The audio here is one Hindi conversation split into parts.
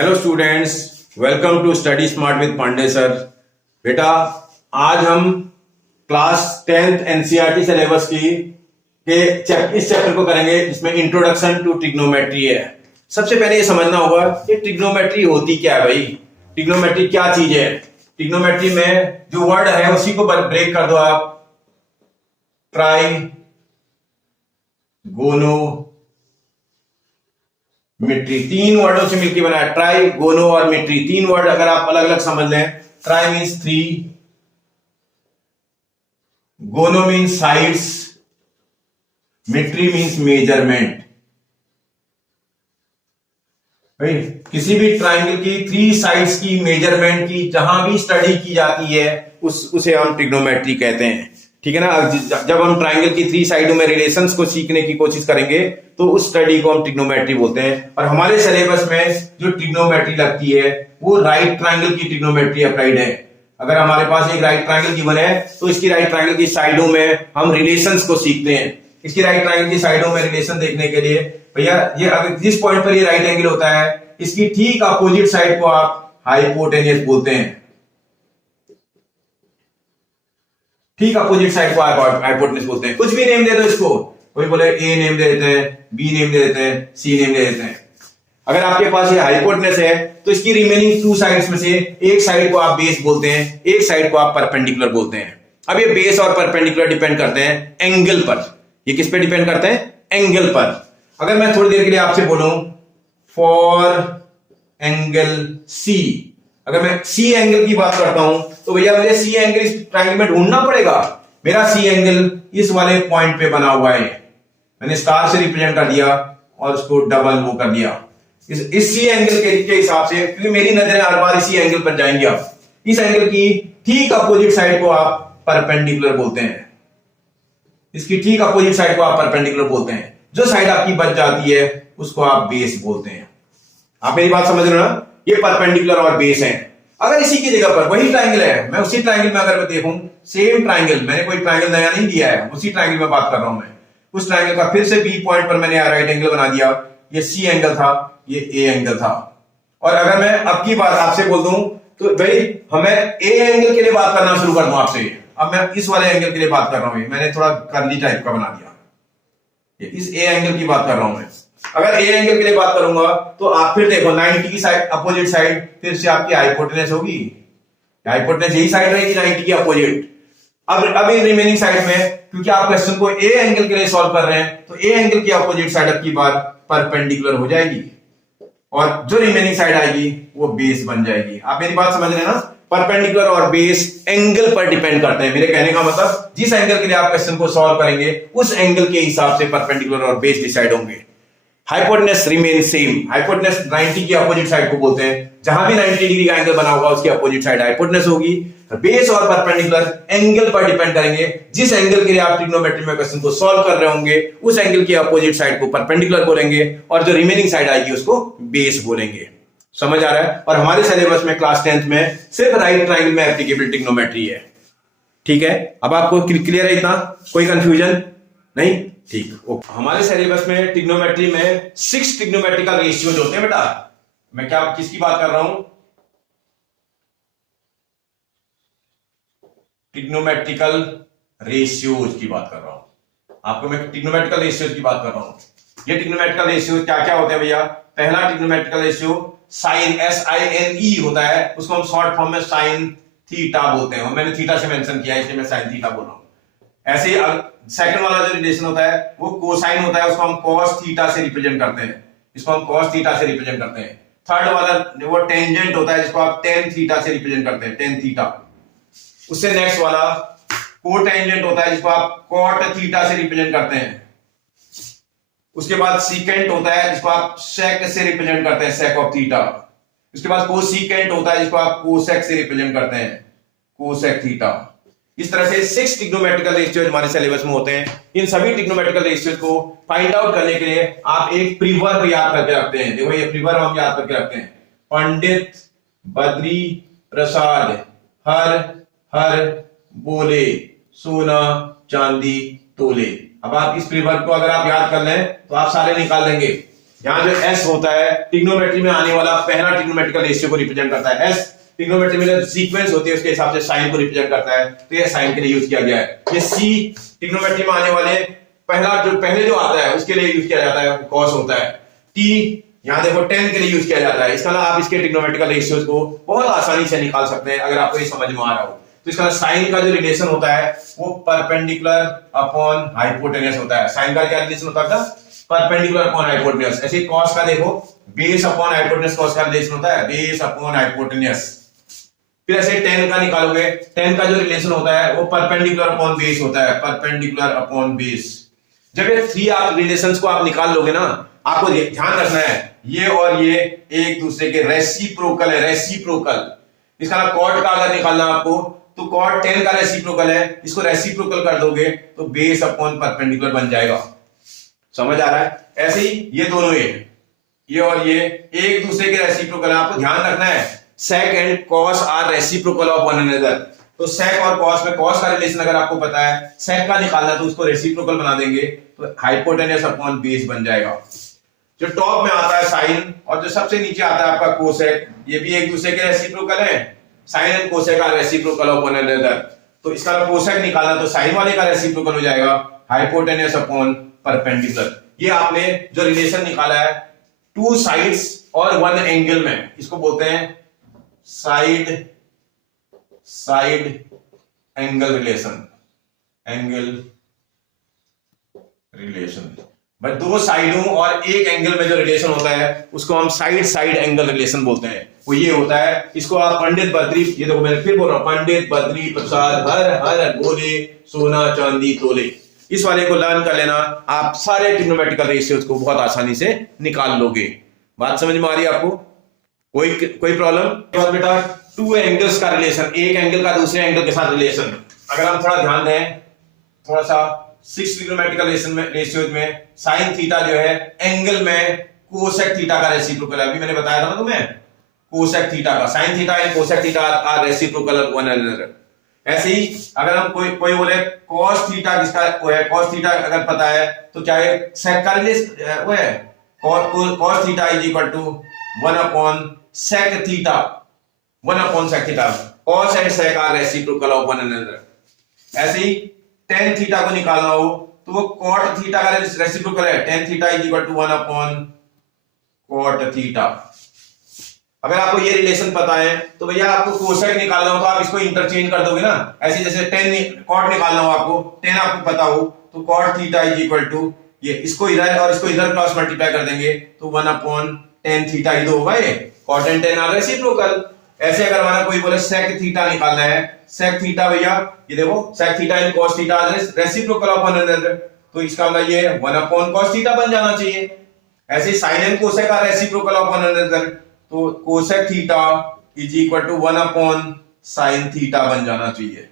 Hello students, welcome to study smart with Pandey sir. बेटा, आज हम क्लास 10th एनसीईआरटी सिलेबस की इस चैप्टर को करेंगे जिसमें इंट्रोडक्शन टू ट्रिग्नोमेट्री है। सबसे पहले ये समझना होगा कि ट्रिग्नोमेट्री होती क्या है भाई। ट्रिग्नोमेट्री क्या चीज है। ट्रिग्नोमेट्री में जो वर्ड है उसी को ब्रेक कर दो आप। ट्राई गोनो मिट्री, तीन वर्डों से मिलकर बना है। ट्राई गोनो और मिट्री, तीन वर्ड अगर आप अलग अलग समझ लें। ट्राई मीन्स 3, गोनो मीन्स साइड्स, मिट्री मीन्स मेजरमेंट। भाई किसी भी ट्राइंगल की 3 साइड्स की मेजरमेंट की जहां भी स्टडी की जाती है उसे हम ट्रिग्नोमेट्री कहते हैं। ठीक है ना। जब हम ट्राइंगल की 3 साइडों में रिलेशंस को सीखने की कोशिश करेंगे तो उस स्टडी को हम ट्रिग्नोमेट्री बोलते हैं। और हमारे सिलेबस में जो ट्रिग्नोमेट्री लगती है वो राइट ट्राइंगल की ट्रिग्नोमेट्री अप्लाइड है। अगर हमारे पास एक राइट ट्राइंगल गिवन है तो इसकी राइट ट्राइंगल की साइडों में हम रिलेशंस को सीखते हैं। इसकी राइट ट्राइंगल की साइडों में रिलेशन देखने के लिए भैया ये अगर जिस पॉइंट पर ये राइट एंगल होता है इसकी ठीक अपोजिट साइड को आप हाइपोटेन्यूस बोलते हैं। ठीक अपोजिट साइड को हाइपोटेन्यूस बोलते हैं। कुछ भी नेम दे दो इसको, कोई बोले ए नेम दे देते हैं, बी नेम दे देते हैं, सी नेम दे देते हैं। अगर आपके पास ये हाइपोटेन्यूस है तो इसकी रिमेनिंग 2 साइड्स में से एक साइड को आप बेस बोलते हैं, एक साइड को आप परपेंडिकुलर बोलते हैं। अब ये बेस और परपेंडिकुलर डिपेंड करते हैं एंगल पर। ये किस पे डिपेंड करते हैं? एंगल पर। अगर मैं थोड़ी देर के लिए आपसे बोलूं फॉर एंगल सी, अगर मैं सी एंगल की बात करता हूं तो भैया मुझे सी एंगल इस ट्रायंगल में ढूंढना पड़ेगा। मेरा सी एंगल इस वाले पॉइंट पे बना हुआ है, मैंने स्टार से रिप्रेजेंट कर दिया और उसको डबल वो कर दिया इस सी एंगल के हिसाब से, क्योंकि मेरी नजरें हर बार इसी एंगल पर जाएंगी। आप इस एंगल की ठीक अपोजिट साइड को आप परपेंडिकुलर बोलते हैं। इसकी ठीक अपोजिट साइड को आप परपेंडिकुलर बोलते हैं। जो साइड आपकी बच जाती है उसको आप बेस बोलते हैं। आप मेरी बात समझ रहे हो ना। ये परपेंडिकुलर और बेस है। अगर इसी की जगह पर वही ट्रायंगल है, मैं उसी ट्रायंगल में अगर मैं देखूं सेम ट्रायंगल, मैंने कोई ट्रायंगल नया नहीं दिया है, उसी ट्रायंगल में बात कर रहा हूं मैं। उस ट्रायंगल का फिर से बी पॉइंट पर मैंने राइट एंगल बना दिया। ये सी एंगल था, ये ए एंगल था। और अगर मैं अब की बात आपसे बोल दूं तो भाई हमें ए एंगल के लिए बात करना शुरू कर दूं आपसे। अब मैं इस वाले एंगल के लिए बात कर रहा हूं, मैंने थोड़ा कर्ली टाइप का बना दिया। ये इस ए एंगल की बात कर रहा हूं मैं। अगर ए एंगल के लिए बात करूंगा तो आप फिर देखो 90 की साइड अपोजिट साइड फिर से आपकी हाइपोटेन्यूस होगी। हाइपोटेन्यूस यही साइड रहेगी 90 की अपोजिट। अब इन रिमेनिंग साइड में, क्योंकि आप क्वेश्चन को ए एंगल के लिए सॉल्व कर रहे हैं तो ए एंगल की अपोजिट साइड अब की बार परपेंडिकुलर हो जाएगी और जो रिमेनिंग साइड आएगी वो बेस बन जाएगी। आप मेरी बात समझ रहे हैं ना। परपेंडिकुलर और बेस एंगल पर डिपेंड करते हैं। मेरे कहने का मतलब जिस एंगल के लिए आप क्वेश्चन को सॉल्व करेंगे उस एंगल के हिसाब से परपेंडिकुलर और बेस डिसाइड होंगे। Hypotenuse remain same. हाइपोटेन्यूस 90 की अपोजिट साइड को बोलते हैं। जहां भी 90 डिग्री का एंगल बना होगा उसकी अपोजिट साइड हाइपोटेन्यूस होगी। बेस और परपेंडिकुलर एंगल पर डिपेंड करेंगे। जिस एंगल के लिए आप ट्रिग्नोमेट्री में क्वेश्चन को सॉल्व कर रहे होंगे उस एंगल की अपोजिट साइड को परपेंडिकुलर बोलेंगे और जो रिमेनिंग साइड आएगी उसको बेस बोलेंगे। समझ आ रहा है। और हमारे सिलेबस में क्लास 10th में सिर्फ राइट ट्रायंगल में एप्लीकेबल ट्रिग्नोमेट्री है। ठीक है, अब आपको क्लियर है इतना? कोई कंफ्यूजन नहीं? ठीक। हमारे सिलेबस में ट्रिग्नोमेट्री में 6 ट्रिग्नोमेट्रिकल रेशियोज होते हैं बेटा। मैं क्या किसकी बात कर रहा हूं? ट्रिग्नोमेट्रिकल रेशियोज की बात कर रहा हूं। आपको मैं ट्रिग्नोमेट्रिकल रेशियोज की बात कर रहा हूं। ये ट्रिग्नोमेट्रिकल रेशियोज क्या क्या होते हैं भैया? पहला ट्रिग्नोमेट्रिकल रेशियो साइन SINE होता है, उसको हम शॉर्ट फॉर्म में साइन थीटा बोलते हैं। मैंने थीटा से मेंशन किया है इसलिए मैं साइन थीटा बोल रहा हूं। ऐसे ही सेकंड वाला जो रिलेशन होता है वो कोसाइन होता है, उसको हम cos थीटा से रिप्रेजेंट करते हैं। इसको हम cos थीटा से रिप्रेजेंट करते हैं। थर्ड वाला वो टेंजेंट होता है जिसको आप tan थीटा से रिप्रेजेंट करते हैं, tan थीटा। उससे नेक्स्ट वाला कोटेंजेंट होता है जिसको आप cot थीटा से रिप्रेजेंट करते हैं। उसके बाद सीकेंट होता है जिसको आप sec से रिप्रेजेंट करते हैं, sec ऑफ थीटा। उसके बाद कोसीकेंट होता है जिसको आप कोसेक से रिप्रेजेंट करते हैं, कोसेक थीटा। इस तरह से 6 ट्रिग्नोमेट्रिकल रेशियोज हमारे सिलेबस में होते हैं। इन सभी ट्रिग्नोमेट्रिकल रेशियोज को फाइंड आउट करने के लिए आप एक प्रीवर्ब याद करके रखते हैं। देखो ये प्रीवर्ब हम याद करके रखते हैं। पंडित बद्री प्रसाद हर हर बोले सोना चांदी तोले। अब आप इस प्रीवर्ब को अगर आप याद कर लें तो आप सारे निकाल लेंगे। यहाँ जो एस होता है ट्रिग्नोमेट्री में आने वाला पहला ट्रिग्नोमेट्रिकल रेशियो को रिप्रेजेंट करता है। एस ट्रिग्नोमेट्री में जो सीक्वेंस होती है उसके हिसाब से साइन को रिप्रेजेंट करता है, तो ये साइन के लिए यूज किया गया है। ये सी ट्रिग्नोमेट्री में आने वाले पहले जो आता है उसके लिए यूज किया जाता है, कॉस होता है। टी यहाँ देखो टेन के लिए यूज किया जाता है। इसका ना आप इसके ट्रिग्नोमेट्रिकल रेशियोज को बहुत आसानी से निकाल सकते हैं अगर आपको ये समझ में आ रहा हो। तो इसका साइन का जो रिलेशन होता है वो परपेंडिकुलर अपॉन हाइपोटेनस होता है। साइन का क्या रिलेशन होता है? Perpendicular upon hypotenuse. ऐसे कॉस का देखो बेस अपॉन हाइपोटेनस, कॉस का रिलेशन होता है बेस अपॉन हाइपोटेनस। फिर ऐसे टेन का निकालोगे, टेन का जो रिलेशन होता है वो परपेंडिकुलर अपॉन बेस होता है, परपेंडिकुलर अपॉन बेस। जब ये थ्री आप रिलेशंस को आप निकाल लोगे ना, आपको ध्यान रखना है ये और ये एक दूसरे के रेसिप्रोकल है, रेसिप्रोकल। इसका ना कॉट का अगर निकालना आपको तो कॉट 10 का रेसिप्रोकल है, इसको रेसिप्रोकल कर दोगे तो बेस अपॉन परपेंडिकुलर बन जाएगा। समझ आ रहा है? ऐसे ही ये दोनों ये और ये एक दूसरे के रेसिप्रोकल है। आपको ध्यान रखना है sec and cos are reciprocal of one another. तो सेक और कॉस में कॉस का रिलेशन अगर आपको पता है, सेक का निकालना तो उसको रेसिप्रोकल बना देंगे तो हाइपोटेनस अपॉन बेस बन जाएगा। जो टॉप में आता है साइन और जो सबसे नीचे आता है आपका कोसेक, ये भी एक दूसरे के रेसिप्रोकल है। Sine and cosec are reciprocal of one another. तो इसका कोसेक निकालना तो साइन वाले का रेसिप्रोकल हो जाएगा, हाइपोटेनस अपॉन परपेंडिकुलर। ये आपने जो रिलेशन निकाला है टू साइड्स और वन एंगल में, इसको बोलते हैं साइड एंगल रिलेशन, बट दो साइडों और एक एंगल में जो रिलेशन होता है उसको हम साइड एंगल रिलेशन बोलते हैं। वो ये होता है, इसको आप पंडित बद्री, ये देखो मैं फिर बोल रहा हूं, पंडित बद्री प्रसाद हर हर बोले सोना चांदी तोले, इस वाले को लर्न कर लेना। आप सारे ट्रिग्नोमेट्रिकल रेशियोज को बहुत आसानी से निकाल लोगे। बात समझ में आ रही है आपको? कोई प्रॉब्लम? बेटा टू एंगल्स का रिलेशन, एक एंगल का दूसरे एंगल के साथ रिलेशन, अगर हम थोड़ा ध्यान दें, थोड़ा सा 6 ट्रिग्नोमेट्रिकल रेशियोज में साइन थीटा जो है एंगल में कोसेक थीटा का रेसिप्रोकल है। अभी मैंने बताया था ना तुम्हें, कोसेक थीटा का, sine theta and cosec theta are reciprocal of one another. ऐसे ही अगर हम कोई बोले cos थीटा, किसका वो है cos थीटा अगर पता है तो क्या है, sec का रिलेशन वो है cos theta is equal to 1 upon sec theta, 1 upon sec theta. cos and sec are reciprocal of one another. ऐसे ही tan थीटा को निकालना हो तो वो cot थीटा का रेसिप्रोकल है, tan theta is equal to 1 upon cot theta. अगर आपको ये रिलेशन पता है तो भैया आपको कोसेक निकालना हो तो आप इसको इंटरचेंज कर दोगे ना। ऐसे जैसे टेन कॉट निकालना हो आपको, टेन आपको पता हो तो cot theta is equal to ये, इसको इधर और इसको इधर क्रॉस मल्टीप्लाई कर देंगे तो 1 अपॉन टेन थीटा ही तो होगा ये, cot and tan are reciprocal. ऐसे अगर हमारा कोई बोले सेक थीटा निकालना है, सेक थीटा भैया ये देखो sec theta and cos theta reciprocal of one another, तो इसका मतलब ये 1 अपॉन कॉस थीटा बन जाना चाहिए। ऐसे sine and cosec are reciprocal of one another, तो cosec theta is equal to 1 upon sine theta बन जाना चाहिए।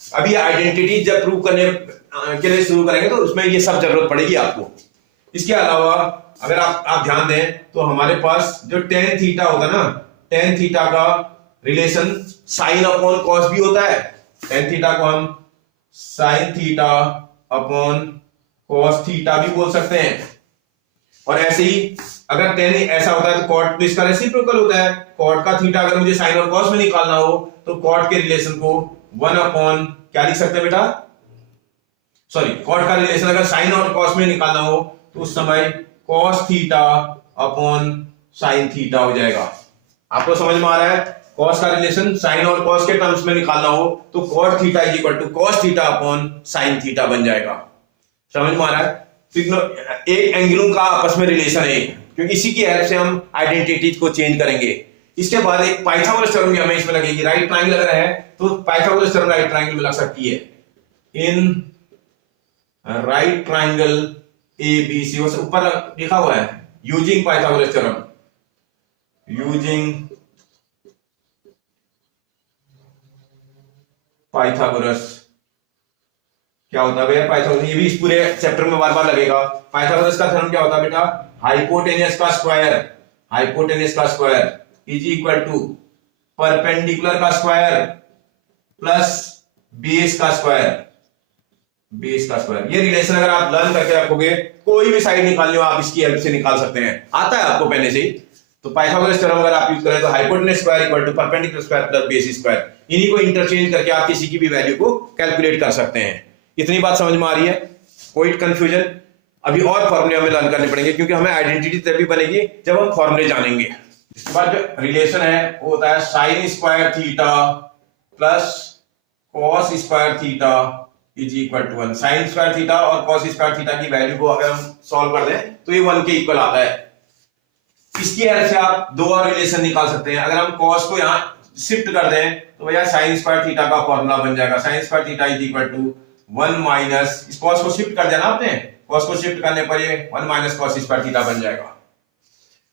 अभी आइडेंटिटी जब प्रूव करने के लिए शुरू करेंगे तो उसमें ये सब जरूरत पड़ेगी आपको। इसके अलावा अगर आप ध्यान दें तो हमारे पास जो टेन थीटा होता है ना, टेन थीटा का रिलेशन साइन अपॉन कॉस भी होता है। टेन थीटा को हम sine theta upon cos theta भी बोल सकते हैं। और ऐसे ही अगर टेन ऐसा होता है तो कॉट तो इसका रेसिप्रोकल होता है। कॉट का थीटा अगर मुझे साइन और कॉस में निकालना हो तो कॉट के रिलेशन को 1 अपॉन क्या लिख सकते हैं बेटा, सॉरी कॉट का रिलेशन अगर साइन और कॉस में निकालना हो तो उस समय cos theta upon sine theta हो जाएगा। आपको समझ में आ रहा है? कॉस का रिलेशन साइन और कॉस के टर्म्स में निकालना हो तो cot theta is equal to cos theta upon sine theta बन जाएगा। समझ में आ रहा है? एक एंगलों का आपस में रिलेशन है, क्योंकि इसी की हेल्प से हम आइडेंटिटीज को चेंज करेंगे। इसके बाद एक पाइथागोरस थ्योरम भी हमें इसमें लगेगी। राइट ट्रायंगल अगर है तो पाइथागोरस थ्योरम राइट ट्रायंगल में लग सकती है। इन राइट ट्रायंगल ABC ऊपर लिखा हुआ है using Pythagoras theorem, using Pythagoras क्या होता है भैया पाइथागोरस, ये भी इस पूरे चैप्टर में बार बार लगेगा। पाइथागोरस का थ्योरम क्या होता है बेटा, हाइपोटेनस का square is equal to perpendicular का स्क्वायर प्लस बेस का स्क्वायर। बेस का स्क्वायर। ये रिलेशन अगर आप लर्न करके रखोगे, कोई भी साइड निकालनी हो आप इसकी हेल्प से निकाल सकते हैं, आता है आपको पहले से ही। तो पाइथागोरस थ्योरम अगर आप यूज करें तो hypotenuse square equal to perpendicular square plus base square, इन्हीं को इंटरचेंज करके आप किसी की भी वैल्यू को कैलकुलेट कर सकते हैं। इतनी बात समझ में आ रही है? कोई कंफ्यूजन? अभी और फॉर्मूले हमें लर्न करने पड़ेंगे, क्योंकि हमें आइडेंटिटी तभी बनेगी जब हम फॉर्मूले जानेंगे। इसके बाद जो रिलेशन है वो होता है sine square theta plus cos square theta is equal to 1। Sine square theta और कॉस स्क्वायर थीटा की वैल्यू को अगर हम सॉल्व कर दें तो ये 1 के इक्वल आता है। इसकी हेल्प से आप दो और रिलेशन निकाल सकते हैं। अगर हम कॉस को यहां शिफ्ट कर दें तो भैया साइन स्क्वायर थीटा का फॉर्मूला बन जाएगा, sine square theta is equal to 1 minus, इस कॉस को शिफ्ट कर दिया ना आपने, कॉस को शिफ्ट करने पर ये 1 माइनस कॉस स्क्वायर थीटा बन जाएगा।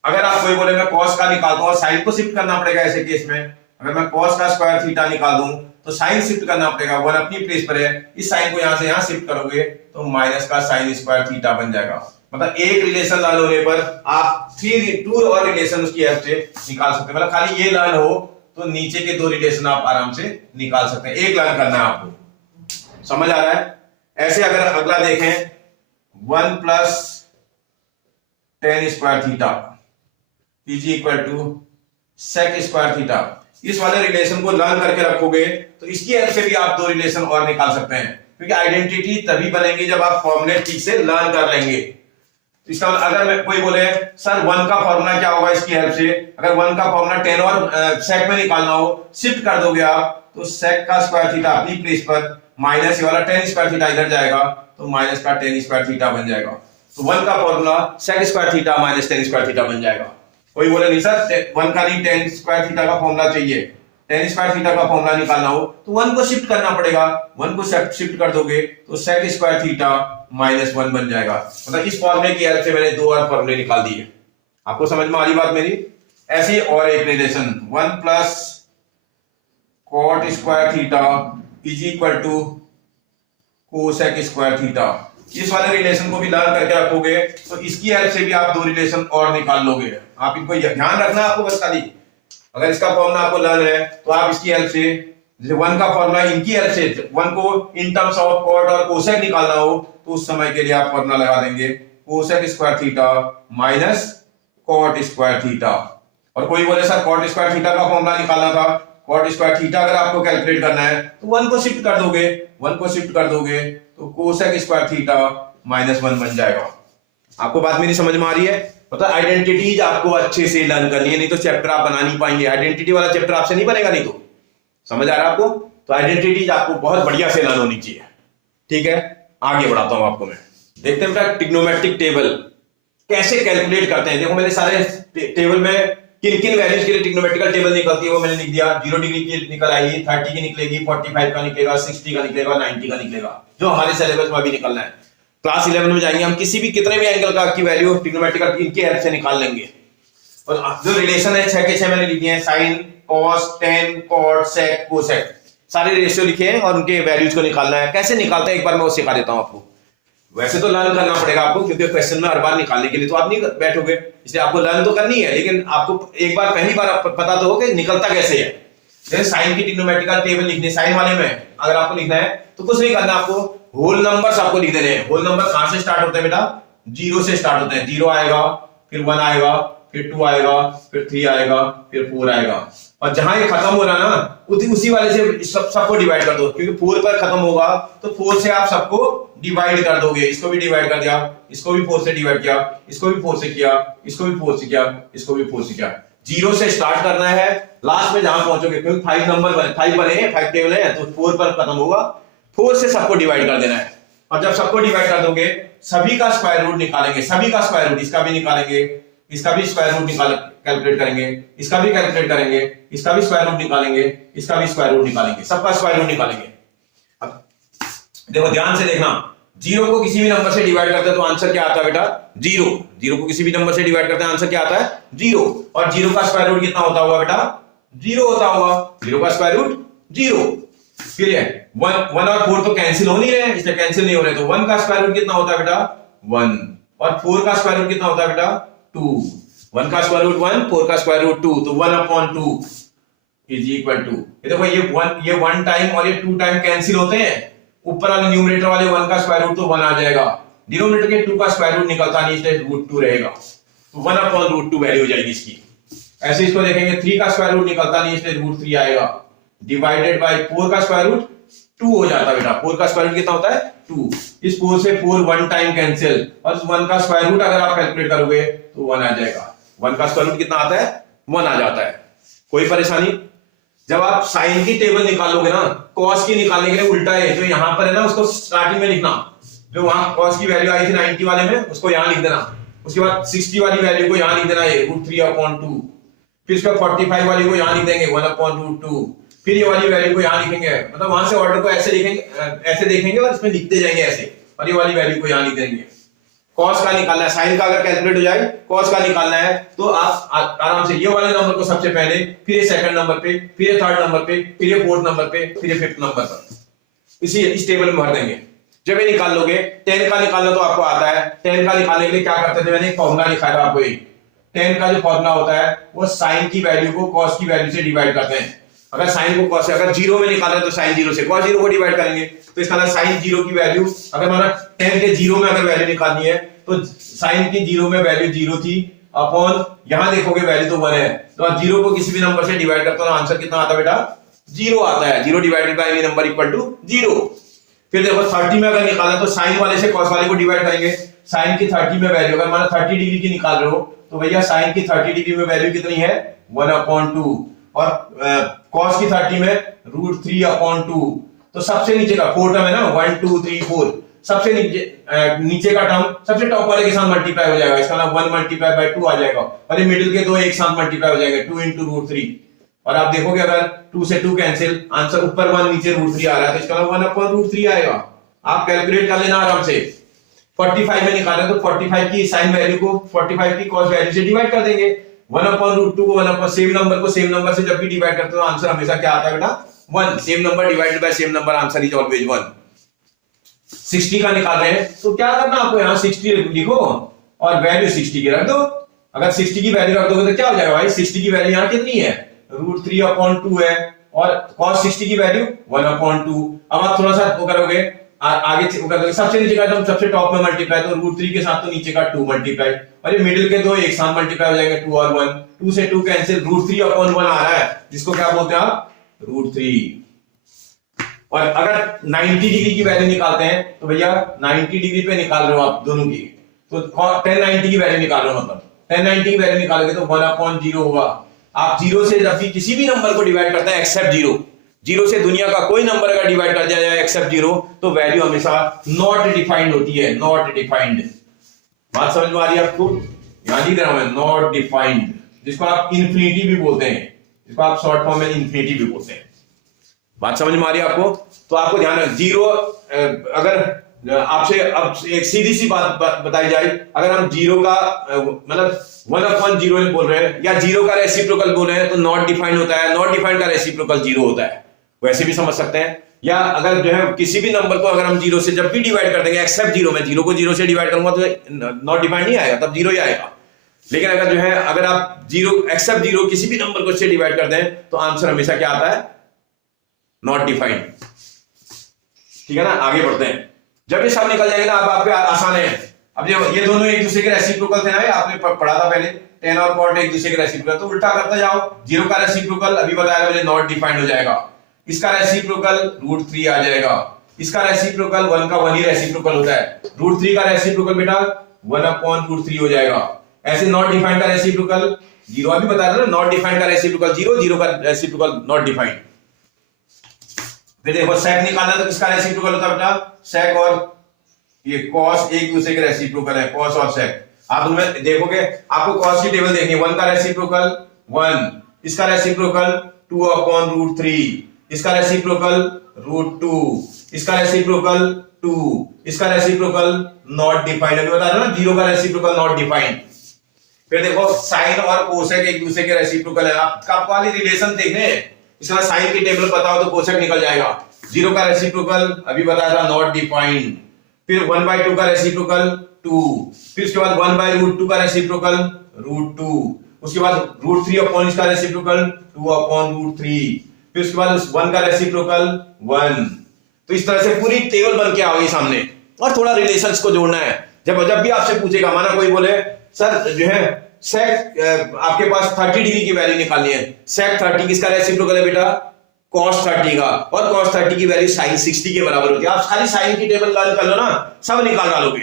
अगर आप कोई बोले मैं कॉस का निकालता हूं, साइन को शिफ्ट करना पड़ेगा ऐसे केस में। अगर मैं कॉस का स्क्वायर थीटा निकाल दूं तो साइन शिफ्ट करना पड़ेगा, 1 अपनी प्लेस पर है, इस साइन को यहां से यहां शिफ्ट करोगे तो माइनस का साइन स्क्वायर थीटा बन जाएगा। मतलब एक रिलेशन लर्न होने पर आप 2 और रिलेशन उसकी हेल्प से निकाल सकते हैं। मतलब खाली ये लर्न हो तो नीचे के 2 रिलेशन आप आराम से निकाल सकते हैं। एक लर्न करना है आपको, समझ आ रहा है? ऐसे अगर अगला देखें 1 plus tan square theta is equal to sec square theta, इस वाले रिलेशन को लर्न करके रखोगे तो इसकी हेल्प से भी आप 2 रिलेशन और निकाल सकते हैं, क्योंकि आइडेंटिटी तभी बनेगी जब आप फॉर्मूले ठीक से लर्न कर लेंगे। इसका अगर मैं कोई बोले सर 1 का फॉर्मूला क्या होगा इसकी हेल्प से, अगर 1 का फॉर्मूला 10 और सेक में निकालना हो, शिफ्ट कर दोगे आप तो सेक का स्क्वायर थीटा अपनी प्लेस पर माइनस ये वाला 10 स्क्वायर थीटा इधर जाएगा तो माइनस का 10 स्क्वायर थीटा बन जाएगा। तो 1 का formula sec square theta minus 10 square theta बन जाएगा। कोई बोले नहीं सर 1 का नहीं 10 स्क्वायर थीटा का फॉर्मूला चाहिए, 10 स्क्वायर थीटा का फॉर्मूला निकालना हो तो 1 को शिफ्ट करना पड़ेगा, 1 को शिफ्ट कर दोगे तो सेक स्क्वायर थीटा माइनस 1 बन जाएगा। मतलब इस फॉर्मूले की हेल्प से मैंने 2 और फॉर्मूले निकाल दिए। आपको समझ में आ रही बात मेरी? ऐसी और एक relation 1 plus cot square theta is equal to cosec square theta, इस वाले रिलेशन को भी लर्न करके रखोगे तो इसकी हेल्प से भी आप 2 रिलेशन और निकाल लोगे। आप इनको ध्यान रखना आपको बस खाली, अगर इसका फॉर्मूला आपको लर्न है तो आप इसकी हेल्प से, जैसे 1 का फॉर्मूला इनकी हेल्प से 1 को इन टर्म्स ऑफ कॉट और कोसेक निकालना हो तो उस समय के लिए आप फॉर्मूला लगा देंगे cosec square theta minus cot square theta. और कोई बोले सर कॉट स्क्वायर थीटा का फॉर्मूला निकालना था, कॉट स्क्वायर थीटा अगर आपको कैलकुलेट करना है तो 1 को शिफ्ट कर दोगे, 1 को शिफ्ट कर दोगे तो कोसेक स्क्वायर थीटा माइनस 1 बन जाएगा। आपको बात मेरी समझ में आ रही है? मतलब आइडेंटिटीज आपको अच्छे से लर्न करनी है, नहीं तो चैप्टर आप बना नहीं पाएंगे। आइडेंटिटी वाला चैप्टर आपसे नहीं बनेगा नहीं तो। समझ आ रहा है आपको? तो आइडेंटिटीज आपको बहुत बढ़िया से लर्न होनी चाहिए। ठीक है, आगे बढ़ाता हूं आपको मैं। देखते हैं बेटा ट्रिग्नोमेट्रिक टेबल कैसे कैलकुलेट करते हैं। देखो मैंने सारे टेबल में किन किन वैल्यूज के लिए ट्रिग्नोमेट्रिकल टेबल निकलती है वो मैंने लिख दिया। 0 डिग्री की निकल आएगी, 30 की निकलेगी, 45 का निकलेगा, 60 का निकलेगा, 90 का निकलेगा, जो हमारे सिलेबस में अभी निकलना है। क्लास 11 में जाएंगे हम किसी भी कितने भी एंगल का की वैल्यू ट्रिग्नोमेट्रिकल इनकी हेल्प से निकाल लेंगे। और जो रिलेशन है 6 के 6 मैंने लिखे हैं, साइन, कॉस, टेन, कॉट, सेक, कोसेक, सारे रेशियो लिखे हैं और उनके वैल्यूज को निकालना है। कैसे निकालते हैं एक बार मैं वो सिखा देता हूं आपको। वैसे तो लर्न करना पड़ेगा आपको, क्योंकि क्वेश्चन में हर बार निकालने के लिए तो आप नहीं बैठोगे, इसलिए आपको लर्न तो करनी है, लेकिन आपको एक बार पहली बार पता तो हो कि निकलता कैसे है। जैसे साइन की ट्रिग्नोमेट्रिकल टेबल लिखनी, साइन वाले में अगर आपको लिखना है तो कुछ नहीं करना, आपको होल नंबर्स आपको लिख देने हैं। होल नंबर कहां से स्टार्ट होते हैं बेटा? 0 से स्टार्ट होते हैं। 0 आएगा, फिर 1 आएगा, फिर 2 आएगा, फिर 3 आएगा, फिर 4 आएगा, और जहां ये खत्म हो रहा ना उसी वाले से सबको डिवाइड कर दो, क्योंकि 4 पर खत्म होगा तो 4 से आप सबको डिवाइड कर दोगे। इसको भी डिवाइड कर दिया, इसको भी 4 से डिवाइड किया, इसको भी 4 से किया, इसको भी 4 से किया, इसको भी 4 से किया। 0 से स्टार्ट करना है, लास्ट में जहां पहुंचोगे, क्योंकि 5 नंबर 5 बने हैं, 5 टेबल है, तो 4 पर खत्म होगा, 4 से सबको डिवाइड कर देना है। और जब सबको डिवाइड कर दोगे सभी का स्क्वायर रूट निकालेंगे, सभी का स्क्वायर रूट, इसका भी निकालेंगे, इसका भी स्क्वायर रूट कैलकुलेट करेंगे, इसका भी कैलकुलेट करेंगे, इसका भी स्क्वायर रूट निकालेंगे, इसका भी स्क्वायर रूट निकालेंगे, सबका स्क्वायर रूट निकालेंगे। अब देखो ध्यान से देखना, 0 को किसी भी नंबर से डिवाइड करते हैं तो आंसर क्या आता है बेटा? 0। 0 को किसी भी नंबर से डिवाइड करते हैं आंसर क्या आता है? 0। और 0 का स्क्वायर रूट कितना होता होगा बेटा? 0 होता होगा। 0 का स्क्वायर रूट 0। फिर 1 और 4 तो कैंसिल हो नहीं रहे, इसलिए कैंसिल नहीं हो रहे, तो 1 का स्क्वायर रूट कितना होता है बेटा? 1। और 4 का स्क्वायर रूट कितना होता है बेटा? 2। 1 का स्क्वायर रूट 1, 4 का स्क्वायर रूट 2, तो 1/2 इज इक्वल टू, ये देखो ये 1 टाइम और ये 2 टाइम कैंसिल होते हैं, ऊपर वाले न्यूमरेटर वाले 1 का स्क्वायर रूट तो 1 आ जाएगा, डिनोमिनेटर के 2 का स्क्वायर रूट निकलता नहीं, इसलिए रूट 2 रहेगा, तो 1 अपॉन रूट 2 वैल्यू हो जाएगी इसकी। ऐसे इसको देखेंगे 3 का स्क्वायर रूट निकलता नहीं, इसलिए रूट 3 आएगा, डिवाइडेड बाय 4 का स्क्वायर रूट 2 हो जाता है बेटा। 4 का स्क्वायर रूट कितना होता है 2, इस 4 से 4 वन टाइम कैंसिल, और इस 1 का स्क्वायर रूट अगर आप कैलकुलेट करोगे तो 1 आ जाएगा। 1 का स्क्वायर रूट कितना आता है 1 आ जाता है। कोई परेशानी? जब आप साइन की टेबल निकालोगे ना, कॉस की निकालने के लिए उल्टा है, जो यहां पर है ना उसको स्टार्टिंग में लिखना, जो वहां कॉस की वैल्यू आई थी 90 वाले में उसको यहां लिख देना, उसके बाद 60 वाली वैल्यू को यहां लिख देना है √3/2, फिर उसका 45 वाली को यहां लिख देंगे 1/√2, फिर ये वाली वैल्यू को यहां लिखेंगे, मतलब वहां से ऑर्डर को ऐसे लिखेंगे, ऐसे देखेंगे और इसमें लिखते जाएंगे ऐसे, और ये वाली वैल्यू को यहां लिख देंगे। कॉस का निकालना है, साइन का अगर कैलकुलेट हो जाए, कॉस का निकालना है तो आप आराम से ये वाले नंबर को सबसे पहले, फिर ये सेकंड नंबर पे, फिर ये थर्ड नंबर पे, फिर ये फोर्थ नंबर पे, फिर ये फिफ्थ नंबर पर इस टेबल में भर देंगे। जब ये निकाल लोगे, 10 का निकालना तो आपको आता है। 10 का निकालने के लिए क्या करते थे, मैंने एक फॉर्मूला लिखा था आपको। 10 का जो फॉर्मूला होता है वो साइन की वैल्यू को कॉस की वैल्यू से डिवाइड करते हैं। अगर साइन को कॉस से, अगर जीरो में निकाल रहे तो साइन जीरो से कॉस जीरो को डिवाइड करेंगे, तो इसका मतलब साइन जीरो की वैल्यू, अगर माना 10 के जीरो में अगर वैल्यू निकालनी है तो साइन की जीरो में वैल्यू जीरो थी, अपॉन यहां देखोगे वैल्यू तो 1 है, तो आप जीरो को किसी भी नंबर से डिवाइड करते हो, आंसर कितना आता है बेटा जीरो आता है। Zero divided by any number equal to zero. फिर देखो 30 में अगर निकालना तो साइन वाले से कॉस वाले को डिवाइड करेंगे। साइन की 30 में वैल्यू, अगर माना 30 डिग्री की निकाल रहे हो तो भैया साइन की 30 डिग्री में वैल्यू कितनी है 1/2, और कॉस की 30 में √3/2। तो सबसे नीचे का 4 टर्म है ना, 1 2 3 4, सबसे नीचे का टर्म सबसे टॉप वाले के साथ मल्टीप्लाई हो जाएगा, इसका नाम 1 × 2 आ जाएगा, और ये मिडिल के दो एक साथ मल्टीप्लाई हो जाएंगे 2 × √3, और आप देखोगे अगर 2 से 2 कैंसिल, आंसर ऊपर 1 नीचे √3 आ रहा है, तो इसका नाम 1/√3 आएगा। आप कैलकुलेट कर लेना आराम से। 45 में निकाला तो 45 की साइन वैल्यू को 45 की कॉस वैल्यू से डिवाइड कर देंगे। 1/√2 को 1 सेम नंबर से जब भी डिवाइड करते हो आंसर हमेशा क्या आता है बेटा 1। Same number divided by same number, answer is always 1। 60 का निकाल रहे हैं तो क्या करना आपको, यहाँ 60 लिखो और वैल्यू 60 की रख दो। अगर 60 की वैल्यू रख दोगे तो क्या हो जाएगा भाई, 60 की वैल्यू यहाँ कितनी है √3/2 है, और cos 60 की वैल्यू 1/2। अब आप थोड़ा सा वो करोगे, आगे कर दोगे, सबसे नीचे का जब सबसे टॉप में मल्टीप्लाई तो √3 के साथ तो नीचे का 2 मल्टीप्लाई, और ये मिडिल के दो एक साथ मल्टीप्लाई हो जाएंगे 2 और 1, 2 से 2 कैंसिल, √3/1 आ रहा है, जिसको क्या बोलते हैं आप √3। और अगर 90 डिग्री की वैल्यू निकालते हैं तो भैया 90 डिग्री पे निकाल रहे हो आप दोनों की, तो 1090 की वैल्यू निकाल रहे हो, मतलब 1090 की वैल्यू निकालोगे तो 1/0 होगा। आप जीरो से जब भी किसी भी नंबर को डिवाइड करते हैं एक्सेप्ट जीरो, जीरो से दुनिया का कोई नंबर अगर डिवाइड कर दिया जाए एक्सेप्ट जीरो, तो वैल्यू हमेशा नॉट डिफाइंड होती है, नॉट डिफाइंड। बात समझ में आ रही है आपको? यहां लिख रहा हूं मैं नॉट डिफाइंड, जिसको आप इन्फिनिटी भी बोलते हैं, जिसको आप शॉर्ट फॉर्म में इन्फिनिटी भी बोलते हैं। बात समझ में आ रही है आपको? तो आपको ध्यान रखना, जीरो अगर आपसे अब एक सीधी सी बात बताई जाए, अगर हम जीरो का मतलब 1/0 बोल रहे हैं या जीरो का रेसिप्रोकल बोल रहे हैं तो नॉट डिफाइंड होता है, नॉट डिफाइंड का रेसिप्रोकल जीरो होता है, वैसे भी समझ सकते हैं। या अगर जो है किसी भी नंबर को अगर हम जीरो से जब भी डिवाइड कर देंगे एक्सेप्ट जीरो, में जीरो को जीरो से डिवाइड करूंगा तो नॉट डिफाइंड नहीं आएगा, तब जीरो ही आएगा। लेकिन अगर जो है अगर आप जीरो एक्सेप्ट जीरो किसी भी नंबर को से डिवाइड कर दें तो आंसर हमेशा क्या आता है नॉट डिफाइंड। ठीक है ना, आगे बढ़ते हैं। जब ये सब निकल जाएंगे ना, अब आपके आसान है। अब ये दोनों एक दूसरे के रेसिप्रोकल थे ना, आपने पढ़ा था पहले, 10 और cot एक दूसरे के रेसिप्रोकल, तो उल्टा करते जाओ। जीरो का रेसिप्रोकल अभी बताया मुझे नॉट डिफाइंड हो जाएगा, इसका रेसिप्रोकल √3 आ जाएगा, इसका रेसिप्रोकल 1 का 1 ही रेसिप्रोकल होता है, √3 का रेसिप्रोकल बेटा 1/√3 हो जाएगा। ऐसे नॉट डिफाइंड का रेसिप्रोकल जीरो, अभी बताया था ना, नॉट डिफाइंड का रेसिप्रोकल जीरो, जीरो का रेसिप्रोकल नॉट डिफाइंड। फिर देखो sec निकालना तो किसका रेसिप्रोकल होता है बेटा sec, और ये cos एक दूसरे के रेसिप्रोकल है, cos और sec। आप उनमें देखोगे आपको cos की टेबल देखनी है, 1 का रेसिप्रोकल 1, इसका रेसिप्रोकल 2/√3, इसका रेसिप्रोकल √2, इसका रेसिप्रोकल 2, इसका रेसिप्रोकल नॉट डिफाइंड। अभी बता रहा ना जीरो का रेसिप्रोकल नॉट डिफाइंड। फिर देखो sin और cosec एक दूसरे के रेसिप्रोकल है, आपको वाली रिलेशन देखने हैं, इसका साइन की टेबल पता हो तो कोसेक निकल जाएगा। जीरो का रेसिप्रोकल अभी बताया था नॉट डिफाइंड। फिर 1/2 का रेसिप्रोकल 2, फिर उसके बाद 1/√2 का रेसिप्रोकल √2, उसके बाद √3 इसका रेसिप्रोकल 2/√3, फिर उसके बाद उस 1 का रेसिप्रोकल 1। तो इस तरह से पूरी टेबल बन के आओगी सामने, और थोड़ा रिलेशंस को जोड़ना है। जब जब भी आपसे पूछेगा, माना कोई बोले सर जो है सेक आपके पास 30 डिग्री की वैल्यू निकालनी है, सेक 30 किसका रेसिप्रोकल है बेटा, cos 30 का, और cos 30 की वैल्यू sin 60 के बराबर होती है। आप खाली साइन की टेबल निकाल लो ना, सब निकाल डालोगे।